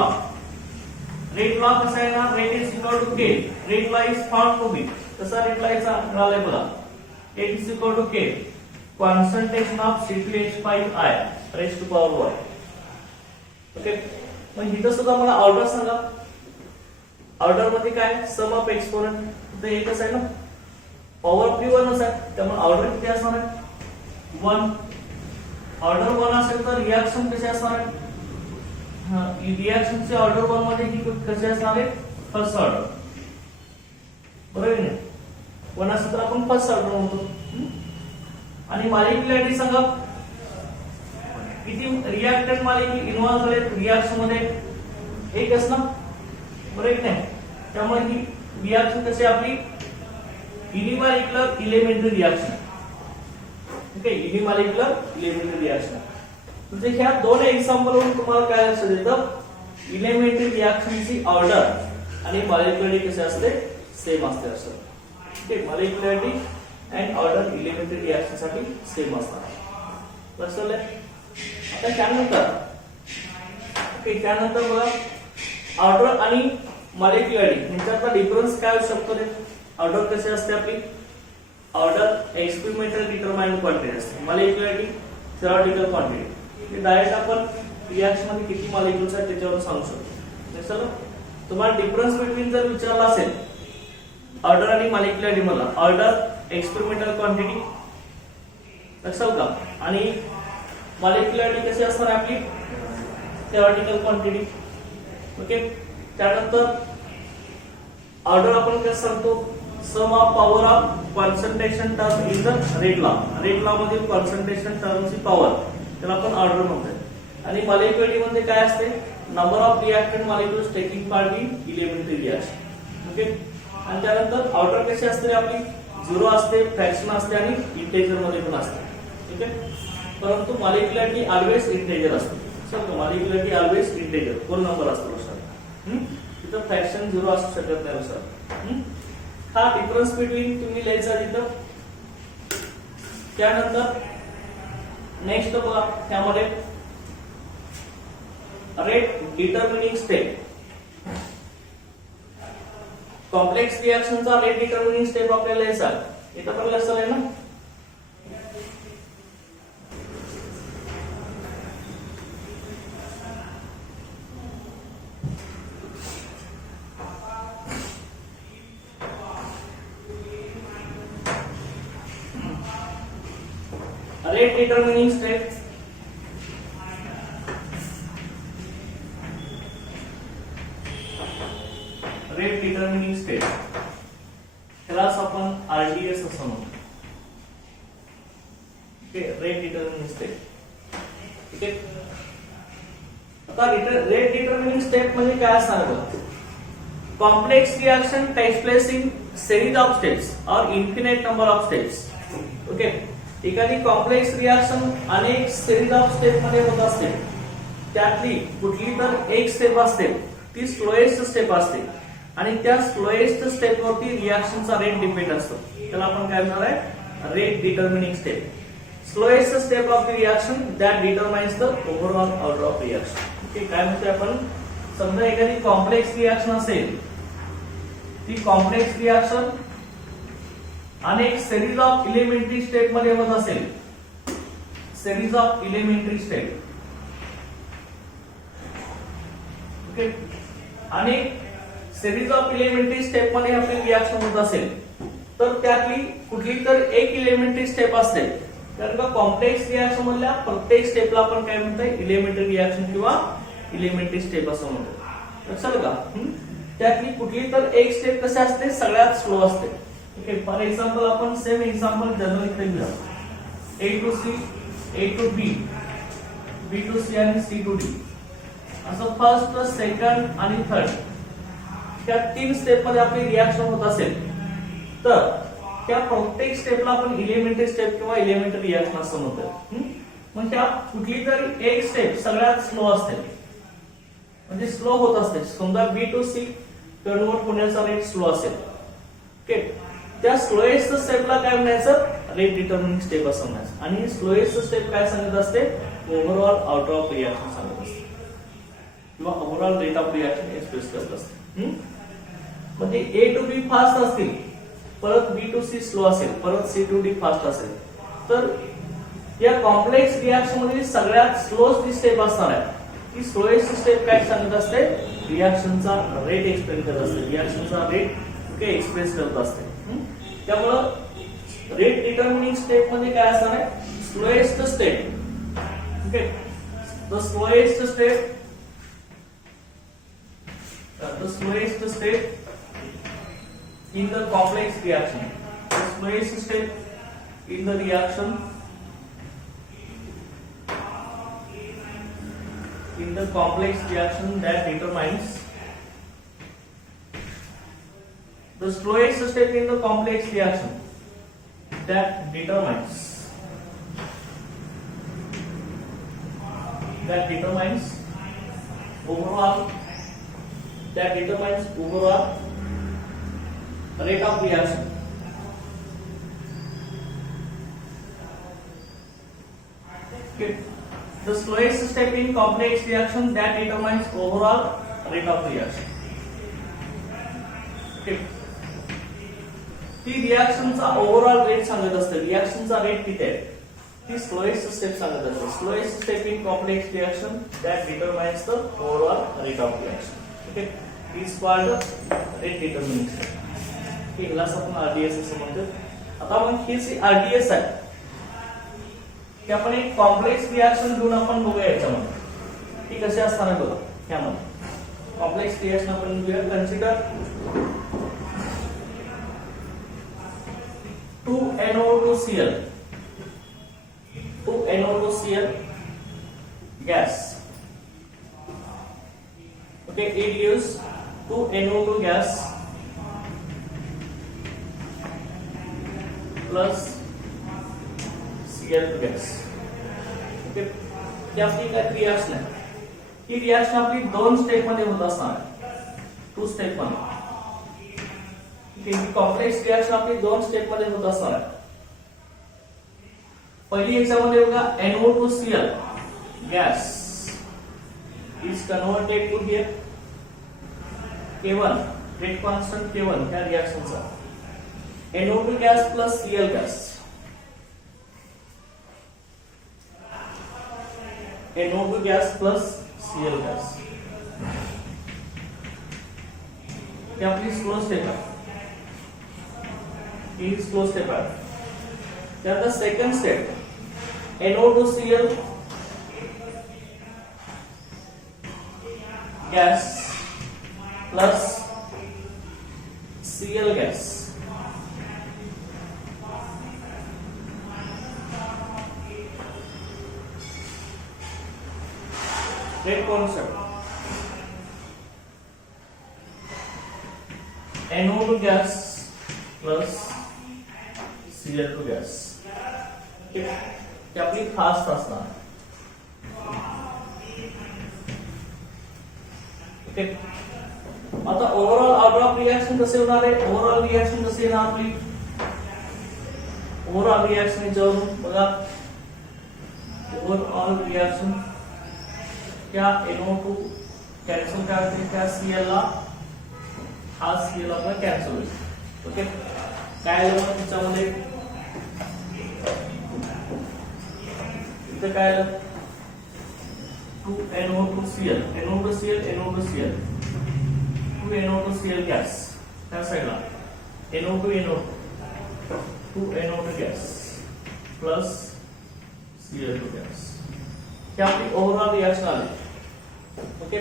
लॉ कसा आहे ना, rate is equal to K. Rate law is found to be, कसा रेट लॉ याचा मिळालाय बघा, It is equal to K, concentration of C2H5I raised to power 1. Okay, मग इथं सुद्धा मला ऑर्डर सांगा. ऑर्डर मध्ये काय, सम ऑफ एक्सपोनेंट तर एकच आहे ना, पॉवर आपली 1च आहे, त्यामुळे ऑर्डर किती असणार आहे, 1. ऑर्डर 1 असेल तर रिएक्शन कशी असणार आहे, रिएक्शनची ऑर्डर 1 मध्ये ही कशी असणार आहे, फर्स्ट ऑर्डर. बरोबर आहे, 1 असेल तर आपण फर्स्ट ऑर्डर म्हणतो. आणि मॉलिक्युलॅरिटी सांगा, किती रिएक्टंट मॉलिक्युल इन्व्हॉल्व झाले रिएक्शन मध्ये, एकच ना, बरोबर की नाही. त्यामुळे ही रिएक्शन कशी आपली unimolecular elementary reaction. Okay, unimolecular elementary reaction. म्हणजे ह्या 2 एक्झाम्पल वरून तुम्हाला काय लक्षात येतं, इलेमेंटरी रिएक्शनची ऑर्डर आणि मॉलिक्युलॅरिटी कशी असते, सेम असते असं. Okay, molecularity and order elementary reaction साठी सेम असणार. लक्षात. आता त्यानंतर बघा ऑर्डर आणि मॉलिक्युलॅरिटी यांच्यातला डिफरन्स काय असू शकतो रे. ऑर्डर कशी असते आपली, ऑर्डर एक्सपेरिमेंटल डिटरमाइंड क्वांटिटी असते, मॉलिक्युलॅरिटी थेरॉटिकल क्वांटिटी. हे डायरेक्ट आपण रिएक्शन मध्ये किती मॉलिक्युल्स आहेत त्याच्यावर सांगू शकतो. चला, तुम्हाला डिफरन्स बिटवीन जर विचारला असेल ऑर्डर आणि मॉलिक्युलॅरिटी मधला, ऑर्डर एक्सपेरिमेंटल क्वांटिटी लक्षात का, आणि मॉलिक्युलॅरिटी कशी असणार आपली थेरॉटिकल क्वांटिटी. ओके, त्यानंतर ऑर्डर आपण कसं सांगतो, sum of power of concentration term in the rate law. Rate law मधील कॉन्सन्ट्रेशन टर्मची पॉवर त्याला आपण ऑर्डर म्हणतो. आणि मॉलिक्युलॅरिटी मध्ये काय असते, number of reactant molecules taking part in elementary reaction. Okay, आणि त्यानंतर ऑर्डर कशी असते आपली, 0 असते, फ्रॅक्शन असते आणि इंटेजर मध्ये पण असते. ठीक आहे, परंतु मॉलिक्युलॅरिटी ऑलवेज इंटेजर असते. समजा मॉलिक्युलॅरिटी ऑलवेज इंटेजर, होल नंबर असतो लक्षात. तिथं फ्रॅक्शन 0 असू शकत नाही लक्षात. हा डिफरन्स बिटवीन तुम्ही लिहायचा तिथं. त्यानंतर नेक्स्ट बघा, त्यामध्ये रेट डिटरमिनिंग स्टेप. कॉम्प्लेक्स रिएक्शनचा रेट डिटरमिनिंग स्टेप आपल्याला लिहायचा. इथं पण लक्षात आहे ना. Rate determining step. Rate determining step. ठीक आहे. आता रेट डिटर्मिनिंग स्टेप म्हणजे काय असणार बघा. Complex reaction takes place in series of steps or infinite number of steps. Okay. एखादी कॉम्प्लेक्स रिएक्शन अनेक series of स्टेप मध्ये होत असते. त्यातली कुठली तर एक स्टेप असते ती स्लोएस्ट स्टेप असते आणि त्या स्लोएस्ट स्टेप वरती रिएक्शनचा रेट डिपेंड असतो. त्याला आपण काय म्हणणार आहे, rate determining step. Slowest step of the reaction that determines the overall order of reaction. Okay. काय म्हणतोय आपण, समजा एखादी कॉम्प्लेक्स रिएक्शन असेल, ती कॉम्प्लेक्स रिएक्शन अनेक सेरीज ऑफ इलेमेंटरी स्टेप मध्ये होत असेल, series of elementary step. Okay. अनेक सेरीज ऑफ इलेमेंटरी स्टेप मध्ये आपली रिएक्शन होत असेल तर त्यातली कुठली तर एक इलेमेंटरी स्टेप असते. कारण का कॉम्प्लेक्स रिएक्शन मधल्या प्रत्येक स्टेपला आपण काय म्हणतोय, इलेमेंटरी रिएक्शन किंवा इलेमेंटरी स्टेप असं म्हणतो. लक्षात का. त्यातली कुठली तर एक स्टेप कशी असते, सगळ्यात स्लो असते. ओके. फॉर एक्झाम्पल आपण सेम एक्झाम्पल जनरल इथे घेऊया. A to C, A to B, B to C आणि C to D असं फर्स्ट, सेकंड आणि थर्ड त्या तीन स्टेप मध्ये आपली रिएक्शन होत असेल तर त्या प्रत्येक स्टेपला आपण इलेमेंटरी स्टेप किंवा इलेमेंटरी रिएक्शन असं म्हणतो. मग त्या कुठली तरी एक स्टेप सगळ्यात स्लो असते, म्हणजे स्लो होत असते. समजा B to C कन्वर्ट होण्याचा रेट स्लो असेल. ओके. त्या स्लोएस्ट स्टेपला काय म्हणायचं, रेट डिटर्मिनिंग स्टेप असं म्हणायचं. आणि स्लोएस्ट स्टेप काय सांगत असते, ओव्हरऑल ऑर्डर ऑफ रिएक्शन सांगत असते किंवा overall rate of reaction express करत असते. म्हणजे A to B फास्ट असतील, परत B to C स्लो असेल, परत C to D फास्ट असेल, तर या कॉम्प्लेक्स रिएक्शन मध्ये सगळ्यात स्लो जी स्टेप असणार आहे ती स्लोएस्ट स्टेप काय सांगत असते, रिएक्शनचा रेट एक्सप्लेन करत असते, रिएक्शनचा रेट एक्सप्रेस करत असते. त्यामुळे रेट डिटर्मिनिंग स्टेप मध्ये काय असणार आहे, slowest step. Okay. The slowest step, the slowest step in the complex reaction, the slowest step in the reaction, in the complex reaction that determines, the slowest step in the complex reaction that determines overall rate of reaction. Okay. The slowest step in complex reaction that determines overall rate of reaction. Okay. ती रिएक्शनचा overall rate सांगत असते, रिएक्शनचा rate किती आहे ती slowest step सांगत असते. Slowest step in complex reaction that determines the overall rate of reaction. Okay. Is called rate determining step. ह्यालाच आपण आरडीएस असं म्हणतो. आता मग ही जी आरडीएस आहे की आपण एक कॉम्प्लेक्स रिएक्शन घेऊन आपण बघूया याच्यामध्ये ती कशी असणार आहे बघा. यामध्ये कॉम्प्लेक्स रिएक्शन आपण घेऊया. Consider 2NO2Cl, 2NO2Cl gas. Okay, it gives 2NO2 gas plus Cl2 gas. Okay, ही आपली काय रिएक्शन आहे. ही रिएक्शन आपली दोन स्टेप मध्ये होत असणार आहे, टू स्टेप मध्ये. कॉम्प्लेक्स रिएक्शन आपली दोन स्टेप मध्ये होत असणार आहे. पहिली याच्यामध्ये बघा NO2Cl gas is converted to here K1, rate constant K1 ह्या रिएक्शनचा NO2 gas plus Cl gas, NO2 gas plus Cl gas. ही आपली स्लो स्टेप आहे. ही स्लो स्टेप आहे. त्यानंतर second step NO2Cl gas plus Cl gas. Rate constant NO2 gas plus Cl2 gas, ठीक आहे, ती आपली fast असणार. ठीक आहे. आता ओव्हरऑल ऑर्डर ऑफ रिएक्शन कसे होणार आहे, ओव्हरऑल रिएक्शन कसे येणार आपली, ओव्हरऑल रिएक्शन याच्यावरून बघा, ओव्हरऑल रिएक्शन क्या NO2 कॅन्सल काय होते, त्या Cl ला हा Cl आपला कॅन्सल होईल. ओके, काय आलं त्याच्यामध्ये, इथे काय आलं 2NO2Cl, NO2Cl, NO2Cl, 2NO2Cl gas, त्या साईडला NO2NO2, 2NO2 gas plus Cl2 gas, ही आपली ओव्हरऑल रिएक्शन आली. ओके,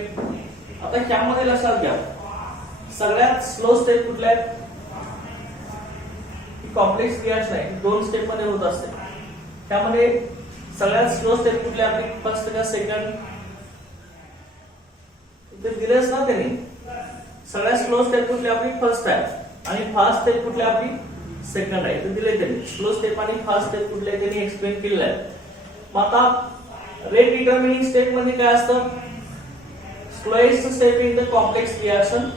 आता ह्यामध्ये लक्षात घ्या सगळ्यात स्लो स्टेप कुठल्या आहेत, कॉम्प्लेक्स रिएक्शन आहे, 2 स्टेप मध्ये होत असते. त्यामध्ये सगळ्यात स्लो स्टेप कुठली आपली, फर्स्ट का सेकंड, इथे दिलेच ना त्यांनी, सगळ्यात स्लो स्टेप कुठली आपली फर्स्ट आहे आणि फास्ट स्टेप कुठली आपली सेकंड आहे, इथे दिले त्यांनी. स्लो स्टेप आणि फास्ट स्टेप कुठले त्यांनी एक्सप्लेन केलेलं आहे. मग आता रेट डिटर्मिनिंग स्टेप मध्ये काय असतं, slowest step in the complex reaction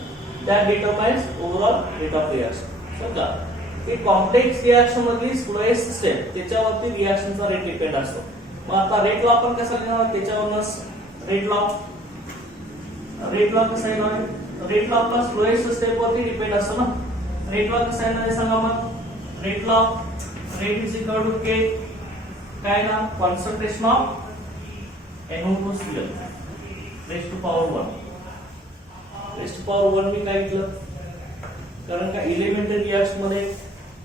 that determines overall rate of reaction. समजा की कॉम्प्लेक्स रिएक्शन मधली स्लोएस्ट स्टेप त्याच्यावरती रिएक्शनचा रेट डिपेंड असतो. मग आता रेट लॉ आपण कसा लिहिणार, त्याच्यावरूनच रेट लॉ कसा येणार, रेट लॉ आपला स्लोएस्ट स्टेप वरती डिपेंड असतो ना. रेट लॉ कसा येणार आहे सांगा मग, rate law, rate is equal to k काय ना, concentration of NO2Cl raise to power 1, raise to power 1 मी काय घेतलं, कारण का इलेमेंटरी रिएक्शन मध्ये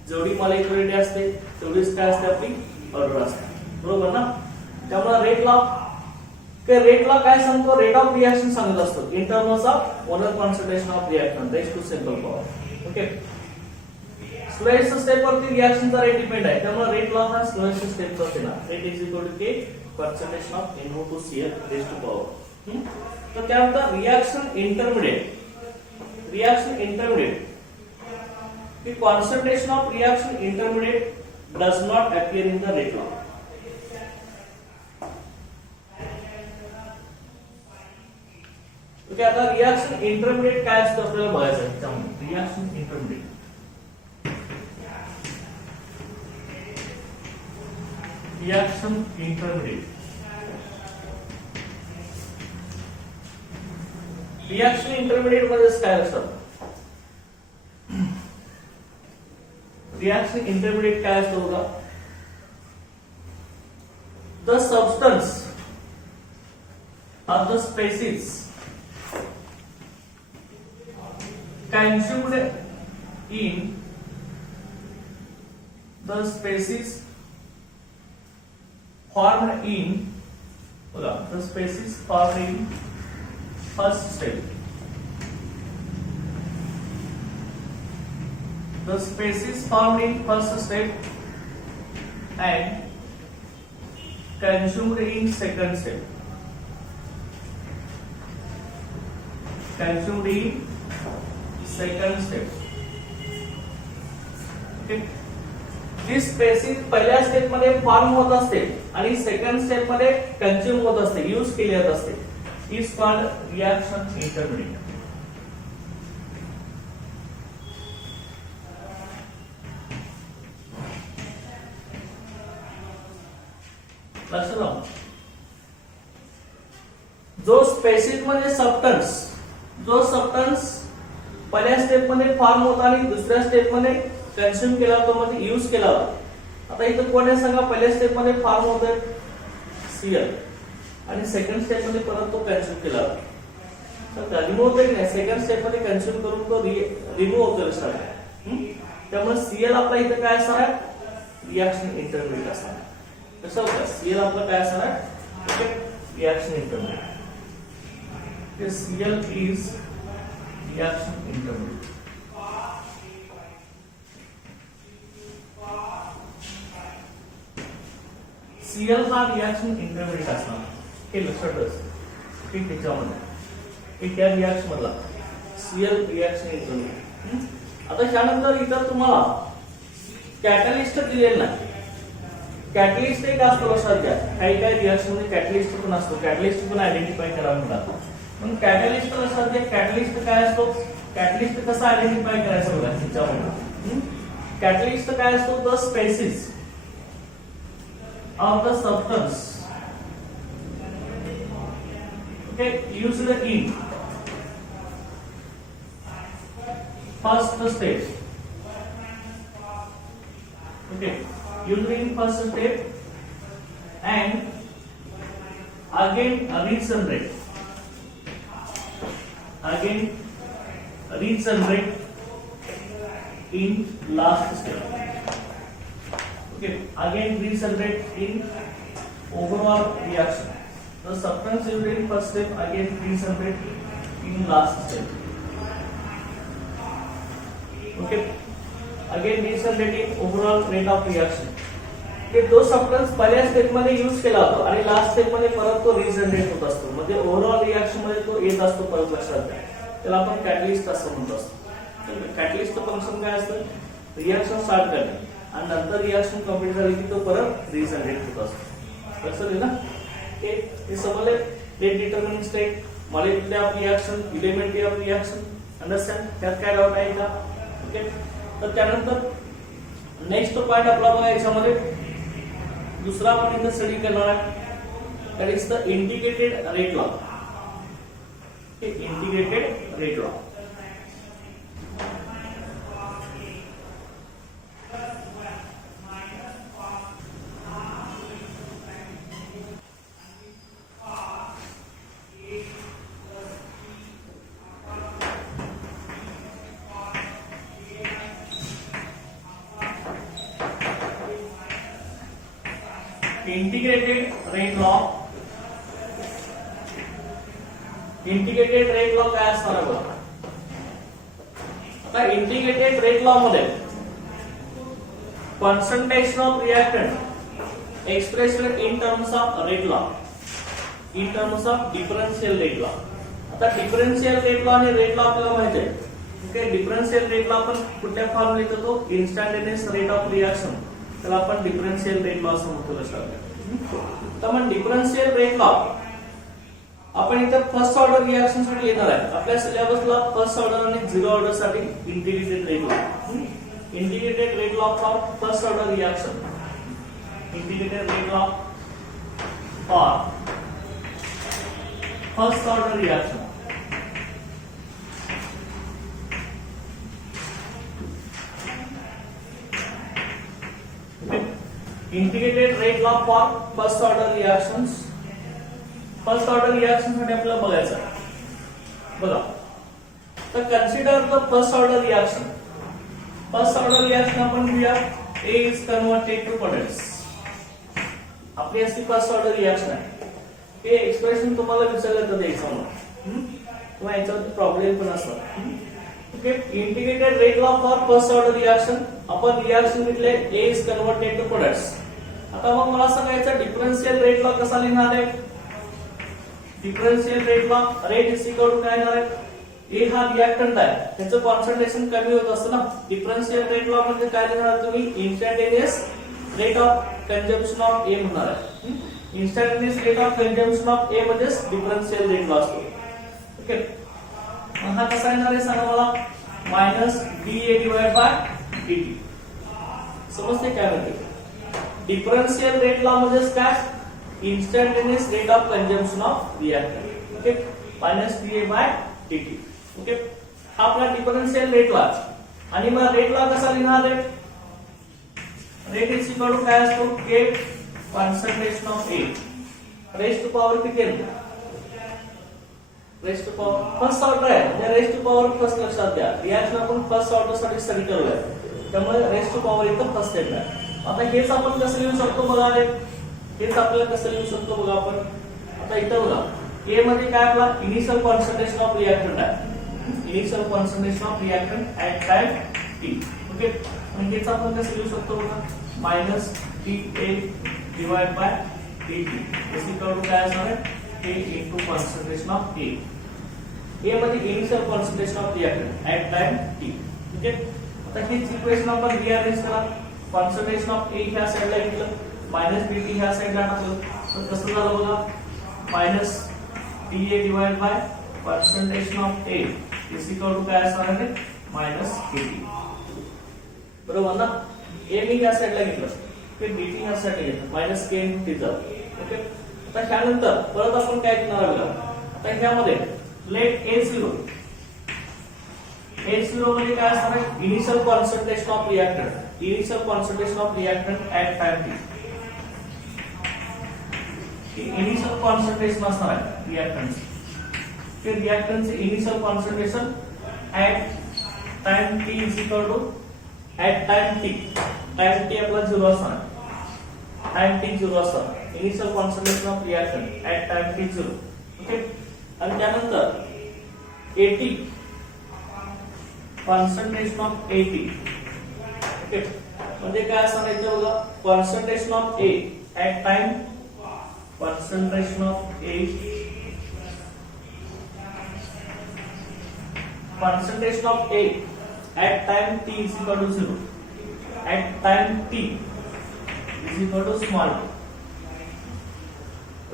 जेवढी मॉलिक्युलरिटी असते तेवढीच काय असते आपली ऑर्डर असते, बरोबर ना. त्यामुळे रेट लॉ काय सांगतो, रेट ऑफ रिएक्शन सांगत असतो in terms of molar concentration of reaction raise to simple power. Okay, slowest step वरती रिएक्शनचा रेट डिपेंड आहे, त्यामुळे रेट लॉ हा स्लोएस्ट स्टेप वर देणार. Rate is equal to K concentration of NO2Cl raise to power. तो क्या होता है, reaction intermediate, the concentration of reaction intermediate does not appear in the rate law. तो क्या आता रिएक्शन इंटरमीडिएट काय असतं आपल्याला बघायचं आहे त्यामध्ये, reaction intermediate, reaction intermediate, reaction intermediate मध्ये काय असतं, रिएक्शन इंटरमीडिएट काय असतं बघा, the substance of the species consumed in the species formed in the species formed in first step, the species formed in first step and consumed in second step, consumed in second step. Okay, जी species पहिल्या step मध्ये form होत असते आणि second step मध्ये consume होत असते, use केली जात असते, इज कॉल्ड रिएक्शन इंटरमीडिएट. लक्षात ठेवा, जो स्पेसिस मध्ये सबस्टन्स पहिल्या स्टेप मध्ये फॉर्म होता आणि दुसऱ्या स्टेप मध्ये कंझ्युम केला होता, मध्ये यूज केला होता. आता इथं कोण आहे सांगा, पहिल्या स्टेप मध्ये फॉर्म होतोय Cl आणि सेकंड स्टेप मध्ये परत तो कंझ्युम केला होता. तर रिमूव्ह होतोय की नाही, सेकंड स्टेप मध्ये कंझ्युम करून तो रिमूव्ह होतोय स्टार्ट. त्यामुळे Cl आपला इथं काय असणार आहे, रिएक्शन इंटरमीडिएट असणार. कसं होतं, Cl आपला काय असणार आहे, reaction intermediate. Cl is reaction intermediate. Cl हा रिएक्शन इंटरमीडिएट असणार, हे लक्षात ठेवा. ठीक त्याच्यामध्ये हे त्या रिॲक्शन मधला Cl रिॲक्शन येतो. आता त्यानंतर इथं तुम्हाला कॅटलिस्ट दिलेलं नाही. कॅटलिस्ट एक असतो लक्षात घ्या. काही काही रिॲक्शन मध्ये कॅटलिस्ट पण असतो. कॅटलिस्ट पण आयडेंटिफाय करावं लागतं. पण कॅटलिस्ट लक्षात घ्या. कॅटलिस्ट काय असतो? कॅटलिस्ट कसा आयडेंटिफाय करायचं बघा त्याच्यामध्ये. कॅटलिस्ट काय असतो? The species of the substance okay used in first step. Okay, used in first step and again regenerate in last step. Okay, again regenerate in overall reaction. The substance used in first step again regenerate in last step. Okay, again regenerating overall rate of reaction. हे दो substance पहिल्या step मध्ये use केला होता आणि last step मध्ये परत तो regenerate होत असतो. म्हणजे ओव्हरऑल रिएक्शन मध्ये तो येत असतो परत लक्षात घ्या. त्याला आपण कॅटलिस्ट असं म्हणतो असतो. तर कॅटलिस्ट फंक्शन काय असतं? रिएक्शन स्टार्ट करणे आणि नंतर रिएक्शन कंप्लीट झाली की तो परत रिजनरेट होत असतो. लक्षात आहे ना? हे समजले. Rate determining state, molecular of reaction, elementary of reaction. Understand? त्यात काय डाऊट आहे का? ओके. तर त्यानंतर नेक्स्ट पॉइंट आपला बघा याच्यामध्ये दुसरा आपण इथे स्टडी करणार आहे. That is the integrated rate law. Integrated rate law. Integrated rate law. Integrated rate law काय असणार बघा. आता इंटिग्रेटेड रेट लॉ मध्ये concentration of reactant expressed in terms of rate law, in terms of differential rate law. आता differential rate law आणि rate law आपल्याला माहिती आहे. ओके, डिफरन्शियल रेट लॉ आपण कुठल्या फॉर्म लिहितो? तो इन्स्टंटेनियस रेट ऑफ रिएक्शन, त्याला आपण डिफरन्शियल रेट लॉ असं म्हणतो लक्षात घ्या. तर मग डिफरन्शियल रेट लॉ आपण इथे फर्स्ट ऑर्डर रिएक्शन साठी लिहिणार आहे. आपल्या सिलेबसला फर्स्ट ऑर्डर आणि झिरो ऑर्डर साठी integrated rate law. Integrated rate law for first order reaction. Integrated rate law for first order reaction. Integrated rate law for first order reactions. First order reaction साठी आपल्याला बघायचं आहे. बघा, तर consider the first order reaction. First order reaction आपण घेऊया. A is converted to products. आपली अशी फर्स्ट ऑर्डर रिएक्शन आहे. हे एक्सप्रेशन तुम्हाला विचारलं तर एक्झामला किंवा याच्यावरती प्रॉब्लेम पण असतात. Okay, integrated rate law for first order reaction. आपण रिएक्शन घेतले A is converted to products. आता मग मला सांगायचं डिफरन्शियल रेट लॉ कसा लिहिणार आहे? Differential rate law rate is equal to काय येणार आहे? A हा रिएक्टंट आहे, त्याचं कॉन्सन्ट्रेशन कमी होत असतं ना. डिफरन्शियल रेट लॉ म्हणजे काय लिहिणार तुम्ही? Instantaneous rate of consumption of A म्हणणार आहे. Instantaneous rate of consumption of A म्हणजेच डिफरन्शियल रेट लॉ असतो. ओके, हा कसा येणार आहे सांगा मला? Minus dA divide by dt. समजते काय म्हणते? डिफरन्शियल रेट लॉ म्हणजेच काय? Instantaneous rate of consumption of reactant. Okay, minus dA by dt. Okay, हा आपला डिफरन्शियल रेट लॉ. आणि मग रेट लॉ कसा लिहिणार आहे? रेट इज इक्वल टू काय असतो? k concentration of A raise to power किती आहे? Raise to power first order आहे म्हणजे रेज टू पॉवर फर्स्ट लक्षात द्या. रिएक्शन आपण फर्स्ट ऑर्डर साठी स्टडी करूया, त्यामुळे रेज टू पॉवर इथं फर्स्ट स्टेप आहे. आता हेच आपण कसं लिहू शकतो बघा रे. हेच आपल्याला कसं लिहू शकतो बघा आपण. आता इथं बघा A मध्ये काय आपला इनिशियल कॉन्सन्ट्रेशन ऑफ रिएक्टंट आहे. Initial concentration of reactant at time t. Okay, म्हणजे हेच आपण कसं लिहू शकतो बघा? Minus dA divide by dt is equal to काय असणार आहे? K into concentration of A. A मध्ये initial concentration of reactant at time t. ठीक आहे. आता ही इक्वेशन आपण रिअरेंज करा. कॉन्सन्ट्रेशन ऑफ A ह्या साइडला घेतलं, मायनस dt ह्या साइडला टाकलं, तर कसं झालं बघा, minus TA divide by concentration of A is equal to काय असणार आहे, मायनस KT. बरोबर ना. A मी ह्या साइडला घेतलं, ते dt ह्या साइडला घेतलं, मायनस K into T झालं. ओके. आता त्यानंतर परत आपण काय करणार आहोत, आता ह्यामध्ये लेट A0 मध्ये काय असणार आहे, initial concentration of reactant, initial concentration of reactant at time t. Initial concentration असणार आहे रिएक्टंट, ते reactant initial concentration at time t is equal to at time t आपला 0 असणार आहे. टाइम t 0 असणार, initial concentration of reactant at time t 0. Okay. आणि त्यानंतर AT concentration of AT. Okay. म्हणजे काय असणार आहे ते बघा, concentration of A at time, concentration of A, concentration of A at time t is equal to 0, at time t is equal to small.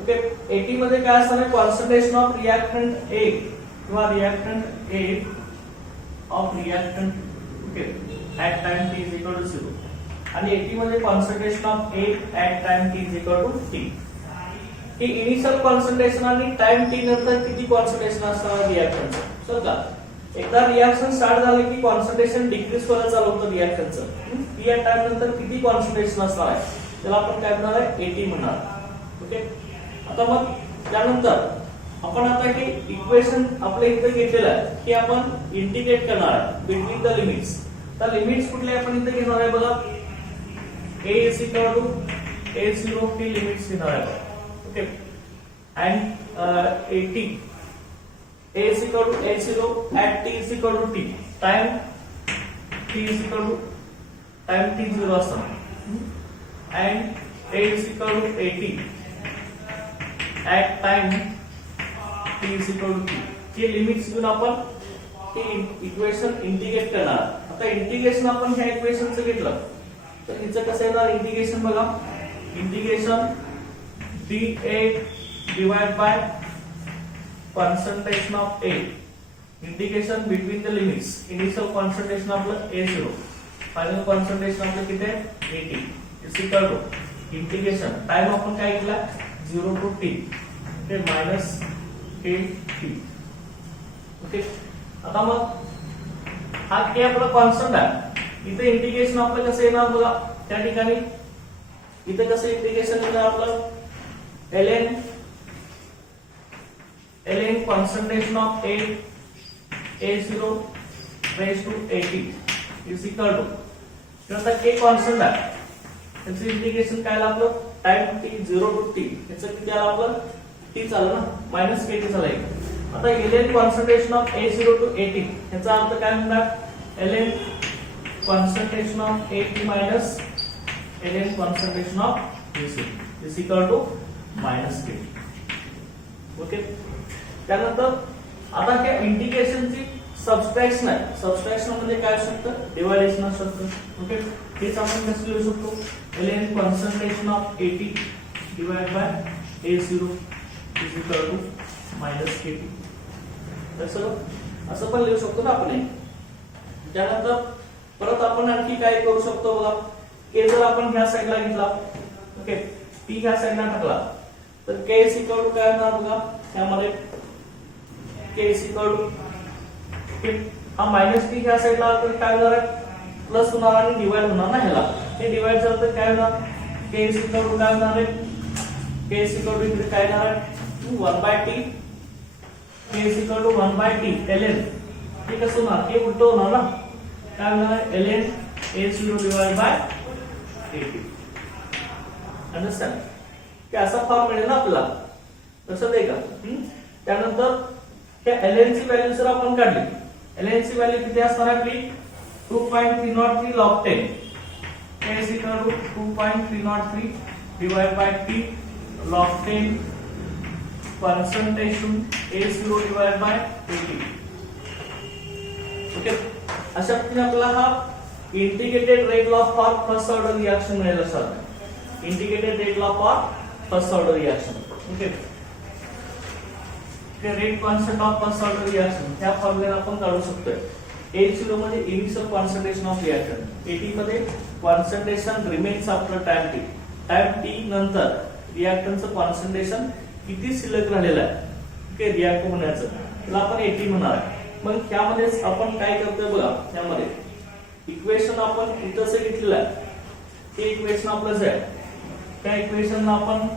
Okay. AT मध्ये काय असणार आहे, कॉन्सन्ट्रेशन ऑफ रिएक्टंट A किंवा reactant A of reactant, okay, at time t is equal to 0. आणि AT मध्ये concentration of A at time t is equal to t. ही initial concentration आणि time t नंतर किती कॉन्सन्ट्रेशन असणार रिएक्टंटचं. समजा एकदा रिएक्शन स्टार्ट झालं की कॉन्सन्ट्रेशन डिक्रीज व्हायला चालू होतं रिएक्टंटचं. t या टाइम नंतर किती कॉन्सन्ट्रेशन असणार आहे त्याला आपण काय म्हणणार आहे, AT म्हणणार. ओके. आता मग त्यानंतर आपण आता हे इक्वेशन आपल्या इथे घेतलेलं आहे की आपण इंटिग्रेट करणार आहे बिटवीन द लिमिट्स. तर लिमिट्स कुठले आपण इथे घेणार आहे बघा, A is equal to A0 ची लिमिट्स घेणार आहे. Okay. And AT A is equal to A0 at t is equal to t, time t is equal to time t 0 असणार, and A is equal to AT at time t is equal to t. हे limits घेऊन आपण हे equation integrate करणार. आता integration आपण ह्या इक्वेशनचं घेतलं तर हिचं कसं येणार इंटिग्रेशन बघा, integration dA divide bye concentration of A, integration between the limits, initial concentration of A0, final concentration of किती आहे AT is equal to integration time आपण काय केला 0 to t, ते minus KT. ओके. आता मग हा K आपला कॉन्स्टंट आहे, इथे इंटिग्रेशन आपलं कसं येणार बघा, त्या ठिकाणी इथे कसं इंटिग्रेशन येणार आपलं ln concentration of A0 raised to AT is equal to, आता K कॉन्स्टंट आहे, त्याचं इंटिग्रेशन काय आलं आपलं टाइम t 0 to t, त्याचं किती आलं आपलं t झालं ना, मायनस KT झालं. आता ln concentration of A0 to AT याचा अर्थ काय म्हणतात, ln concentration of AT minus ln concentration of A0 is equal to minus KT. Okay. त्यानंतर आता त्या इंटिग्रेशनची सबट्रॅक्शन आहे, सबट्रॅक्शन म्हणजे काय असू शकतं, डिव्हायडेशन असू शकतं. ओके. हेच आपण कसं लिहू शकतो, ln concentration of AT divide by A0 is equal to minus KT. असं पण लिहू शकतो ना आपण. त्यानंतर परत आपण आणखी काय करू शकतो बघा, K जर आपण ह्या साइडला घेतला, ओके, T ह्या साइडला टाकला तर K इज इक्वल टू काय होणार बघा, त्यामध्ये K इज इक्वल टू हा मायनस T ह्या साइडला तर काय होणार आहे प्लस होणार आणि डिवाइड होणार ना ह्याला, हे डिवाइड झालं तर काय होणार K इज इक्वल टू काय होणार आहे, K इज इक्वल टू इकडे काय होणार आहे 1/t, K is equal to 1/t ln, हे कसं होणार, हे उलट होणार ना, काय होणार आहे ln A0 divide by AT. Understand की असा फॉर्म मिळेल ना आपल्याला, लक्षात आहे का. त्यानंतर त्या ln ची व्हॅल्यू जर आपण काढली, ln ची व्हॅल्यू किती असणार आहे आपली 2.303 log 10, K is equal to 2.303 divided by t log 10 concentration A0 divided by AT. Okay, अशा पद्धतीने आपल्याला हा integrated rate law for first order reaction मिळेल असं. Integrated rate law for first order reaction. Okay, ते rate constant of first order reaction त्या formula आपण काढू शकतोय. A0 मध्ये initial concentration of reaction, AT मध्ये concentration remains after time t. Time t नंतर रिएक्टंटचं कॉन्संट्रेशन किती शिल्लक राहिलेलं आहे ओके रिएक्ट होण्याचं त्याला आपण AT म्हणणार आहे. मग ह्यामध्ये आपण काय करतोय बघा, ह्यामध्ये इक्वेशन आपण इथंच घेतलेलं आहे. हे इक्वेशन आपलंच आहे. त्या इक्वेशनला आपण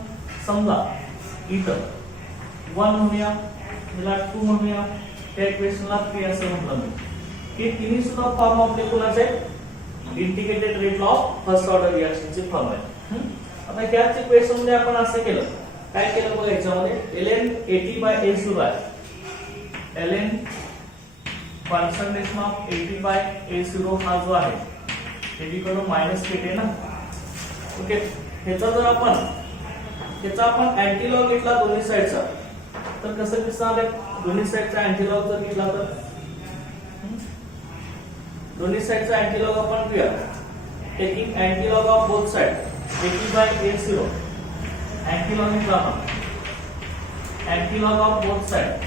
समजा इथं 1 म्हणूया, याला 2 म्हणूया, त्या इक्वेशनला 3 असं म्हटलं मी. हे तिन्ही सुद्धा फॉर्म आपले कोणाचे integrated rate law of first order रिएक्शनचे फॉर्म आहे. आता ह्याच इक्वेशन मध्ये आपण असं केलं, काय केलं बघा, याच्यामध्ये ln AT by A0 आहे. ln concentration of AT by A0 हा जो आहे AT कडून मायनस केले ना. ओके, ह्याचा जर आपण अँटीलॉग घेतला दोन्ही साइडचा तर कसं दिसणार आहे. दोन्ही साइडचा अँटीलॉग जर घेतला तर दोन्ही साइडचा अँटीलॉग आपण घेऊया. Taking antilog of both side AT by A0 antilog घेतला आपण. अँटीलॉग ऑफ बोथ साइड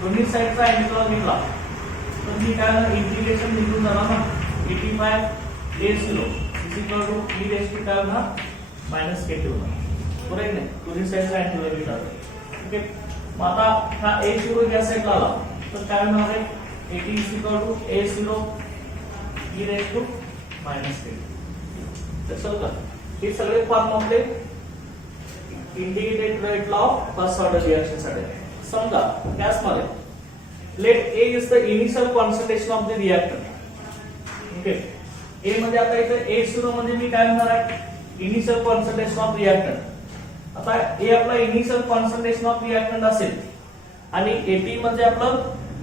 दोन्ही साइडचा अँटीलॉग घेतला तर मी काय इंटिग्रेशन निघून जाणार ना. AT by A0 is equal to e raise to काय होणार मायनस k होणार. बरोबर नाही, दोन्ही साइडचा अँटीलॉग घेतला. ओके, मग आता हा A0 या साइडला आला तर काय होणार आहे AT is equal to A0 e raise to minus k. लक्षात का, हे सगळे फॉर्म आपले integrated rate law of first order reaction साठी. समजा गॅसमध्ये let A is the initial concentration of the reactant. Okay, A मध्ये आता इथे A0 मध्ये मी काय म्हणणार आहे इनिशियल कॉन्संट्रेशन ऑफ रिएक्टंट. आता A आपला इनिशियल कॉन्संट्रेशन ऑफ रिएक्टंट असेल आणि AT मध्ये आपलं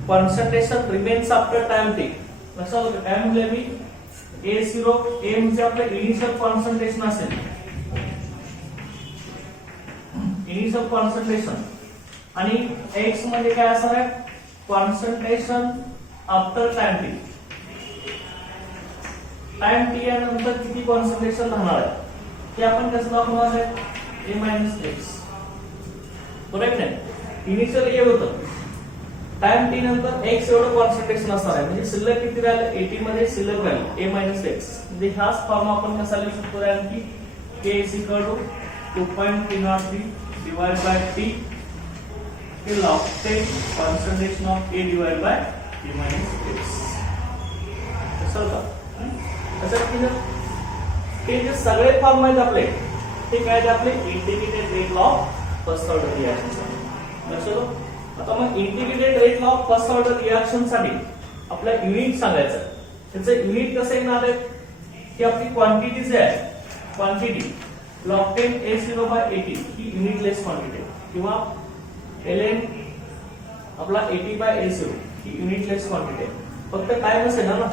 concentration remains after time t. लक्षात आलं काय म्हणले मी, A0 A म्हणजे आपलं इनिशियल कॉन्संट्रेशन असेल, इनिशियल कॉन्संट्रेशन, आणि x म्हणजे काय असणार आहे concentration after time t. Time t या नंतर किती कॉन्संट्रेशन राहणार आहे ते आपण कसं दाखवणार आहे a x. बरोबर आहे, इनिशियल A होतं, टाइम t नंतर x एवढं कॉन्संट्रेशन असणार आहे, म्हणजे शिल्लक किती राहिलं AT मध्ये शिल्लक राहिलं a x. म्हणजे हाच फॉर्म आपण कसा लिहू शकतो की k is equal to 2.303 divided by t till obtain concentration of A divided by a minus x. असं का असं की हे जे सगळे फॉर्म आहेत आपले ते काय आहेत आपले integrated rate law of first order reaction. लक्षात. आता मग integrated rate law of first order reaction साठी आपल्या युनिट सांगायचं. त्याचं युनिट कसं येणार आहे की आपली क्वांटिटी जे आहे quantity ln A0 by AT ही युनिटलेस क्वांटिटी किंवा ln आपला AT by A0 ही युनिटलेस क्वांटिटी. फक्त टाइम असेल ना,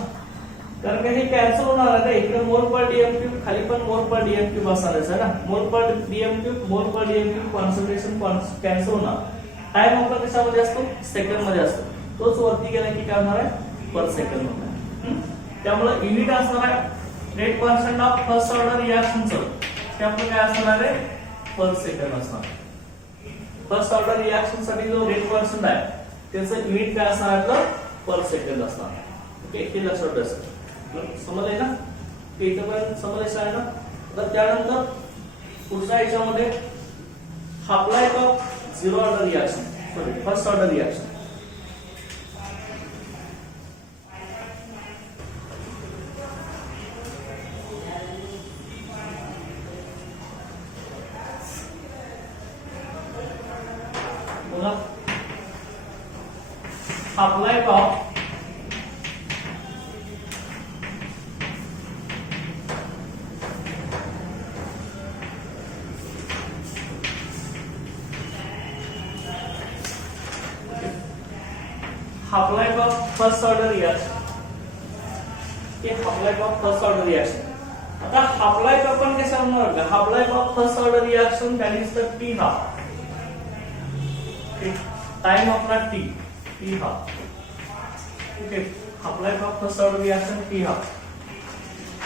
कारण हे कॅन्सल होणार आहे. इकडे मोल पर डीएम क्यूब, खाली पण मोल पर डीएम क्यूब असणार आहे ना. मोल पर डीएम क्यूब कॉन्संट्रेशन कॅन्सल होणार. टाइम आपला कशामध्ये असतो सेकंड मध्ये असतो. तोच वरती गेला की काय होणार आहे पर सेकंड होणार. त्यामुळे युनिट असणार आहे rate constant of first order रिएक्शनचं ते आपलं काय असणार आहे पर सेकंड असणार. फर्स्ट ऑर्डर रिएक्शन साठी जो रेट कॉन्स्टंट आहे त्याचं युनिट काय असणार आहे पर सेकंड असणार. ओके, हे लक्षात ठेवा. समजलंय ना, ते इथं पण समजायचं आहे ना. तर त्यानंतर पुढच्या याच्यामध्ये apply of zero order reaction, sorry first order reaction. बोला apply of half life of first order reaction. ये half life of first order reaction. आता half life अपन कैसे होणार? half life of first order reaction that is the t half. Time आपला t half. Okay, half life of first order reaction t half.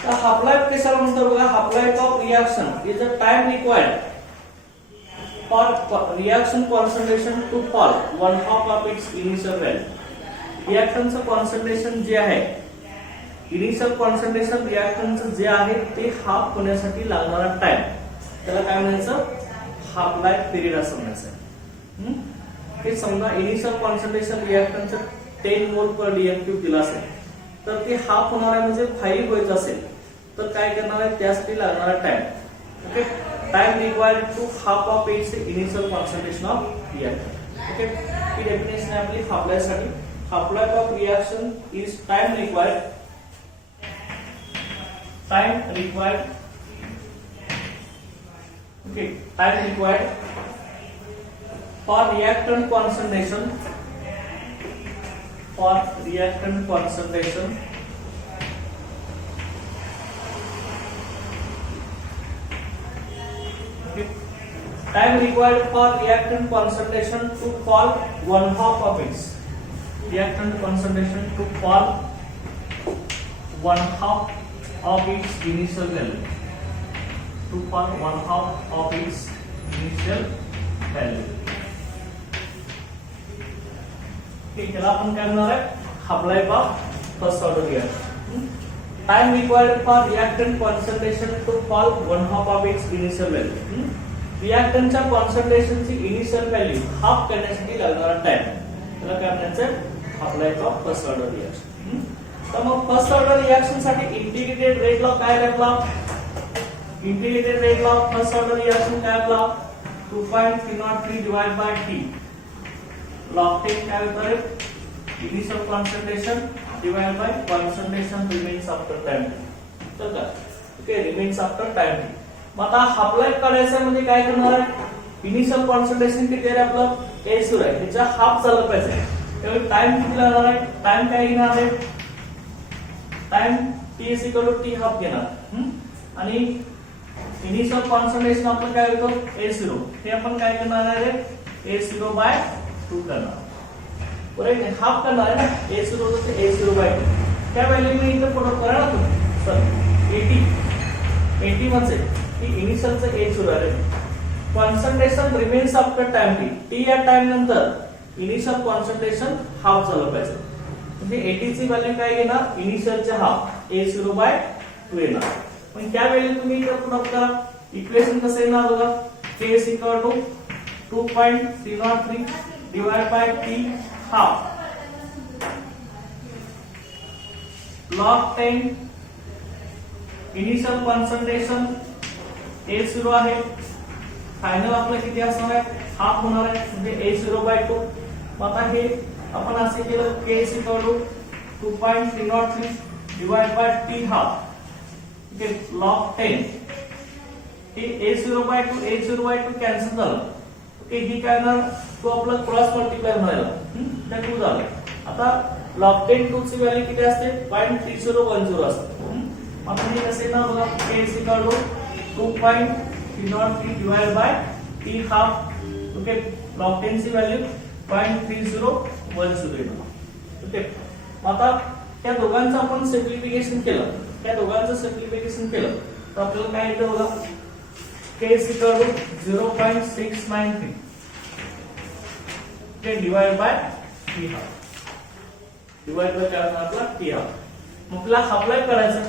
तर half life कशाला म्हणतो बघा, half life of reaction is the time required for reaction concentration to fall 1/2 of its initial value. रिएक्टनचं concentration जे आहे, initial concentration रिएक्टनचं जे आहे ते हाफ होण्यासाठी लागणारा टाइम, त्याला काय म्हणायचं, हाफ लाईफ पिरियड असं म्हणायचं. हे समजा इनिशियल कॉन्सन्ट्रेशन रिएक्टनचं 10 मोल पर रिएक्टिव्ह दिला असेल, तर ते हाफ होणार आहे म्हणजे 5 व्हायचं असेल तर काय करणार आहे, त्यासाठी लागणारा टाइम. ओके, time required to half of its initial concentration of reactant. Okay, ही डेफिनेशन आहे आपली हाफ लाईफ साठी. Half life of reaction is time required okay, time required for reactant concentration okay, time required for reactant concentration to fall 1/2 of its reactant concentration to fall 1/2 of its initial value, to fall 1/2 of its initial value. ठीक है, अपन क्या करना है, half life of first order reaction. Time required for reactant concentration to fall 1/2 of its initial value. रिएक्टंटच्या कॉन्सन्ट्रेशनची initial value half करण्यासाठी लागणारा time, त्याला काय म्हणायचं, half life of first order reaction. तर मग फर्स्ट ऑर्डर रिएक्शन साठी इंटिग्रेटेड रेट लॉ काय आपला, integrated rate law first order reaction काय आपला 2.303 डिवाइड बाय t. लॉग 10 काय होतं रे, initial concentration divide by concentration remains after time. तर का ओके, रिमेन्स आफ्टर टाइम. मग आता हाफ लाईफ काढायचं म्हणजे काय करणार आहे, इनिशियल कॉन्सन्ट्रेशन किती आहे आपलं, a सुरू आहे, त्याचा हाफ झालं पाहिजे. त्यामुळे टाइम किती लागणार आहे, टाइम काय घेणार आहे, time t is equal to t half घेणार. आणि इनिशियल कॉन्सन्ट्रेशन आपलं काय होतं a0, हे आपण काय करणार आहे, a0 बाय 2 करणार. बरोबर, हाफ करणार आहे ना, a0 होतं ते a0 बाय 2. त्या व्हॅल्यू मी इथे पुट करा ना तुम्ही, सर 80 म्हणजे ही इनिशियलचं a0 आहे. Concentration remains after time t या टाइम नंतर इनिशियल कॉन्सन्ट्रेशन हाफ झालं पाहिजे. म्हणजे 80 ची व्हॅल्यू काय घेणार, इनिशियलच्या हाफ a0 बाय 2 येणार. पण त्या व्हॅल्यू तुम्ही इथे पुट करा, इक्वेशन कसं येणार बघा, k is equal to 2.303 divided by t half log 10 initial concentration a0 आहे, फायनल आपलं किती असणार आहे, हाफ होणार आहे, म्हणजे a0 बाय 2. मग आता हे आपण असे केलं, k is equal to 2.303 divided by t half, okay, log 10. हे a0 बाय 2 कॅन्सल झालं. ओके, ही काय ना तो आपला क्रॉस मल्टिप्लाय होणार, त्या 2 झालं. आता log 10 2 ची व्हॅल्यू किती असते, 0.3010 असते. आपण हे कसे ना बघा, k is equal to 2.303 divided by t half. Okay, log 10 ची व्हॅल्यू 0.3010 येणार. ओके, आता त्या दोघांचं आपण सिम्प्लिफिकेशन केलं, तर आपल्याला काय येतं बघा, k is equal to 0.693 divide by t half, divide by काय होणार आपला t हाफ. मग आपल्याला हाफ लाईफ करायचं,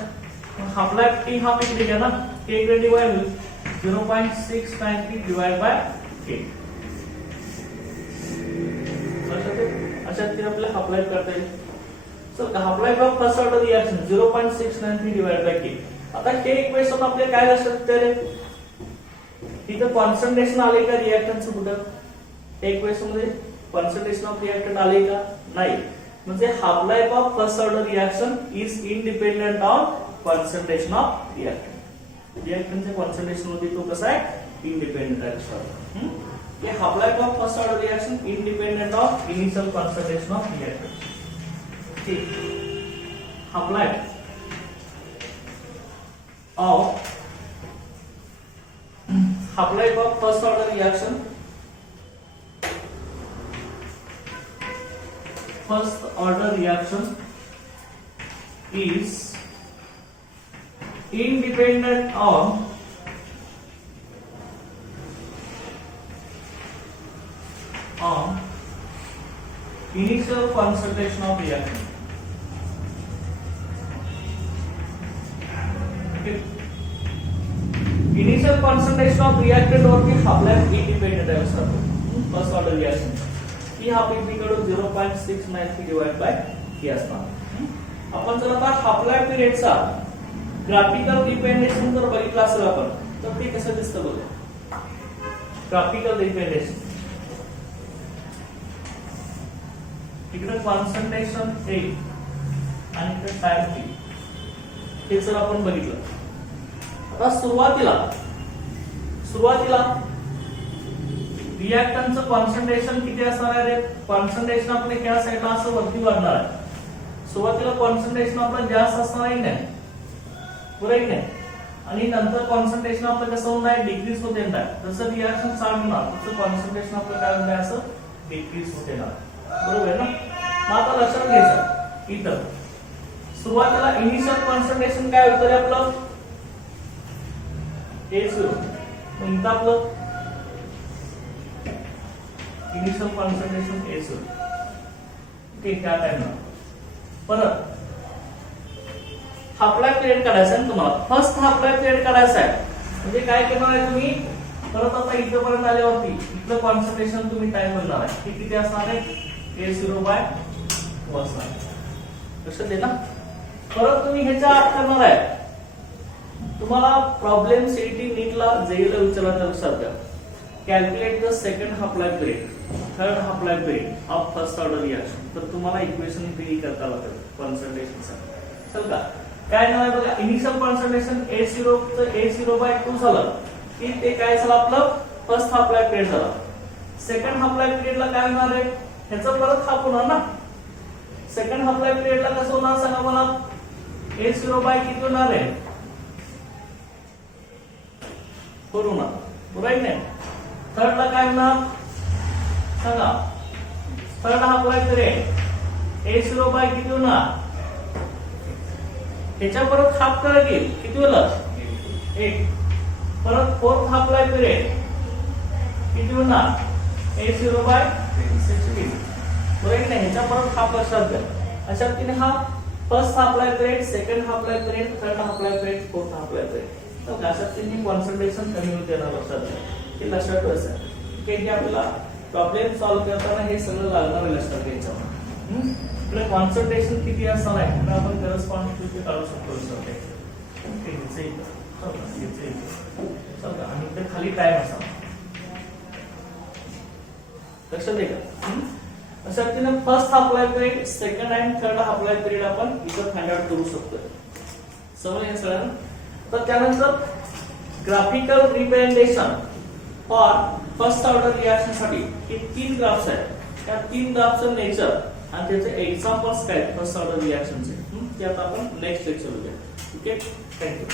मग हाफ लाईफ t हाफ इकडे घ्या ना, k इकडे डिवाइड होईल 0.693 डिवाइड बाय k. अशा तरी आपल्याला हाफ लाईफ करता येईल. So half life of first order reaction 0.693 divide by k. आता k इक्वेशन आपले काय लक्षात येते, तिथे कॉन्सन्ट्रेशन आले का रिएक्टंटचं कुठं, इक्वेशन मध्ये कॉन्सन्ट्रेशन ऑफ रिएक्टंट आले का नाही. म्हणजे half life of first order reaction is independent on concentration of reactant. रिएक्टंटच्या कॉन्सन्ट्रेशन मध्ये तो कसा आहे, इंडिपेंडेंट आहे. ये half life of first order reaction independent of initial concentration of reactant. ठीक, half life of half life of first order reaction first order reaction is independent on initial concentration of reactant. Okay. Initial concentration of reactant वरती आपल्या independent आहे sir. First order reaction. ही हा पीकडे 0.693 divide by ही असणार. आपण जर आता half life पिरियडचा graphical representation जर बघितलं असेल आपण तर ते कसं दिसतं बघा. ग्राफिकल रिप्रेझेंटेशन इकडे कॉन्सन्ट्रेशन A आणि इकडे टाइम T हे जर आपण बघितलं. आता सुरुवातीला रिएक्टंटचं कॉन्सन्ट्रेशन किती असणार आहे. कॉन्सन्ट्रेशन आपले ह्या साइडला असं वरती वाढणार आहे. सुरुवातीला कॉन्सन्ट्रेशन आपलं जास्त असणार आहे नाही बरोबर नाही. आणि नंतर कॉन्सन्ट्रेशन आपलं कसं होणार आहे डिक्रीज होत येणार. जसं रिएक्शन स्टार्ट होणार तसं कॉन्सन्ट्रेशन आपलं काय होणार असं डिक्रीज होत येणार बरोबर आहे ना. मग आता लक्षात घ्यायचं इथं सुरुवातीला इनिशियल कॉन्सन्ट्रेशन काय होतं रे आपलं A0. मग इथं आपलं इनिशियल कॉन्सन्ट्रेशन A0 ओके त्या टाइमला. परत हाफ लाईफ पिरियड काढायचा आहे तुम्हाला. फर्स्ट हाफ लाईफ पिरियड काढायचा आहे म्हणजे काय करणार आहे तुम्ही परत आता इथं पर्यंत आल्यावरती इथलं कॉन्सन्ट्रेशन तुम्ही टाइम बघणार आहे की किती असणार आहे A0/1 असणार. लक्षात दे ना. परत तुम्ही ह्याच्या आत करणार आहे तुम्हाला प्रॉब्लेम सीईटी नीटला जेईला विचारला लक्षात घ्या. Calculate the second half life period third half life period of first order reaction. तर तुम्हाला इक्वेशन इथे करता लागेल कॉन्सन्ट्रेशनचा. चल का काय नाव आहे बघा. इनिशियल कॉन्सन्ट्रेशन A0 तर A0/2 झालं की ते काय झालं आपलं फर्स्ट हाफ लाईफ पिरियड झाला. सेकंड हाफ लाईफ पिरियडला काय होणार आहे ह्याचं परत हाफ होणार ना. सेकंड हाफ लाईफ पिरियडला कसं होणार सांगा मला. A0 किती होणार आहे 4 होणार बरोबर नाही. थर्ड ला काय होणार सांगा. Third half life period A0 किती होणार ह्याच्या परत हाफ करा की किती होईल 1. परत फोर्थ हाफ लाईफ पिरियड किती होणार A0/16 बरोबर नाही. ह्याच्या परत हाफ लक्षात घ्या. अशा पद्धतीने हा first half life period second half life period third half life period fourth half life period. तर अशा पद्धतीने कॉन्सन्ट्रेशन कमी होते ना लक्षात घ्या. हे लक्षात ठेवायचं आहे की हे आपल्याला प्रॉब्लेम सॉल्व्ह करताना हे सगळं लागणार आहे लक्षात घ्यायचं. इकडे कॉन्सन्ट्रेशन किती असणार आहे तर आपण करस्पॉन्डिंग काढू शकतो ओके. आणि इकडे खाली टाइम असणार लक्षात दे का. अशा पद्धतीने first half life period second and third half life period आपण इथं फाइंड आउट करू शकतो. समजलं सगळ्यांना. तर त्यानंतर graphical representation for first order reaction साठी हे 3 ग्राफ्स आहेत. त्या 3 ग्राफचं नेचर आणि त्याचे एक्झाम्पल्स काय फर्स्ट ऑर्डर रिएक्शनचे ते आता आपण नेक्स्ट लेक्चर बघूया. Okay thank you.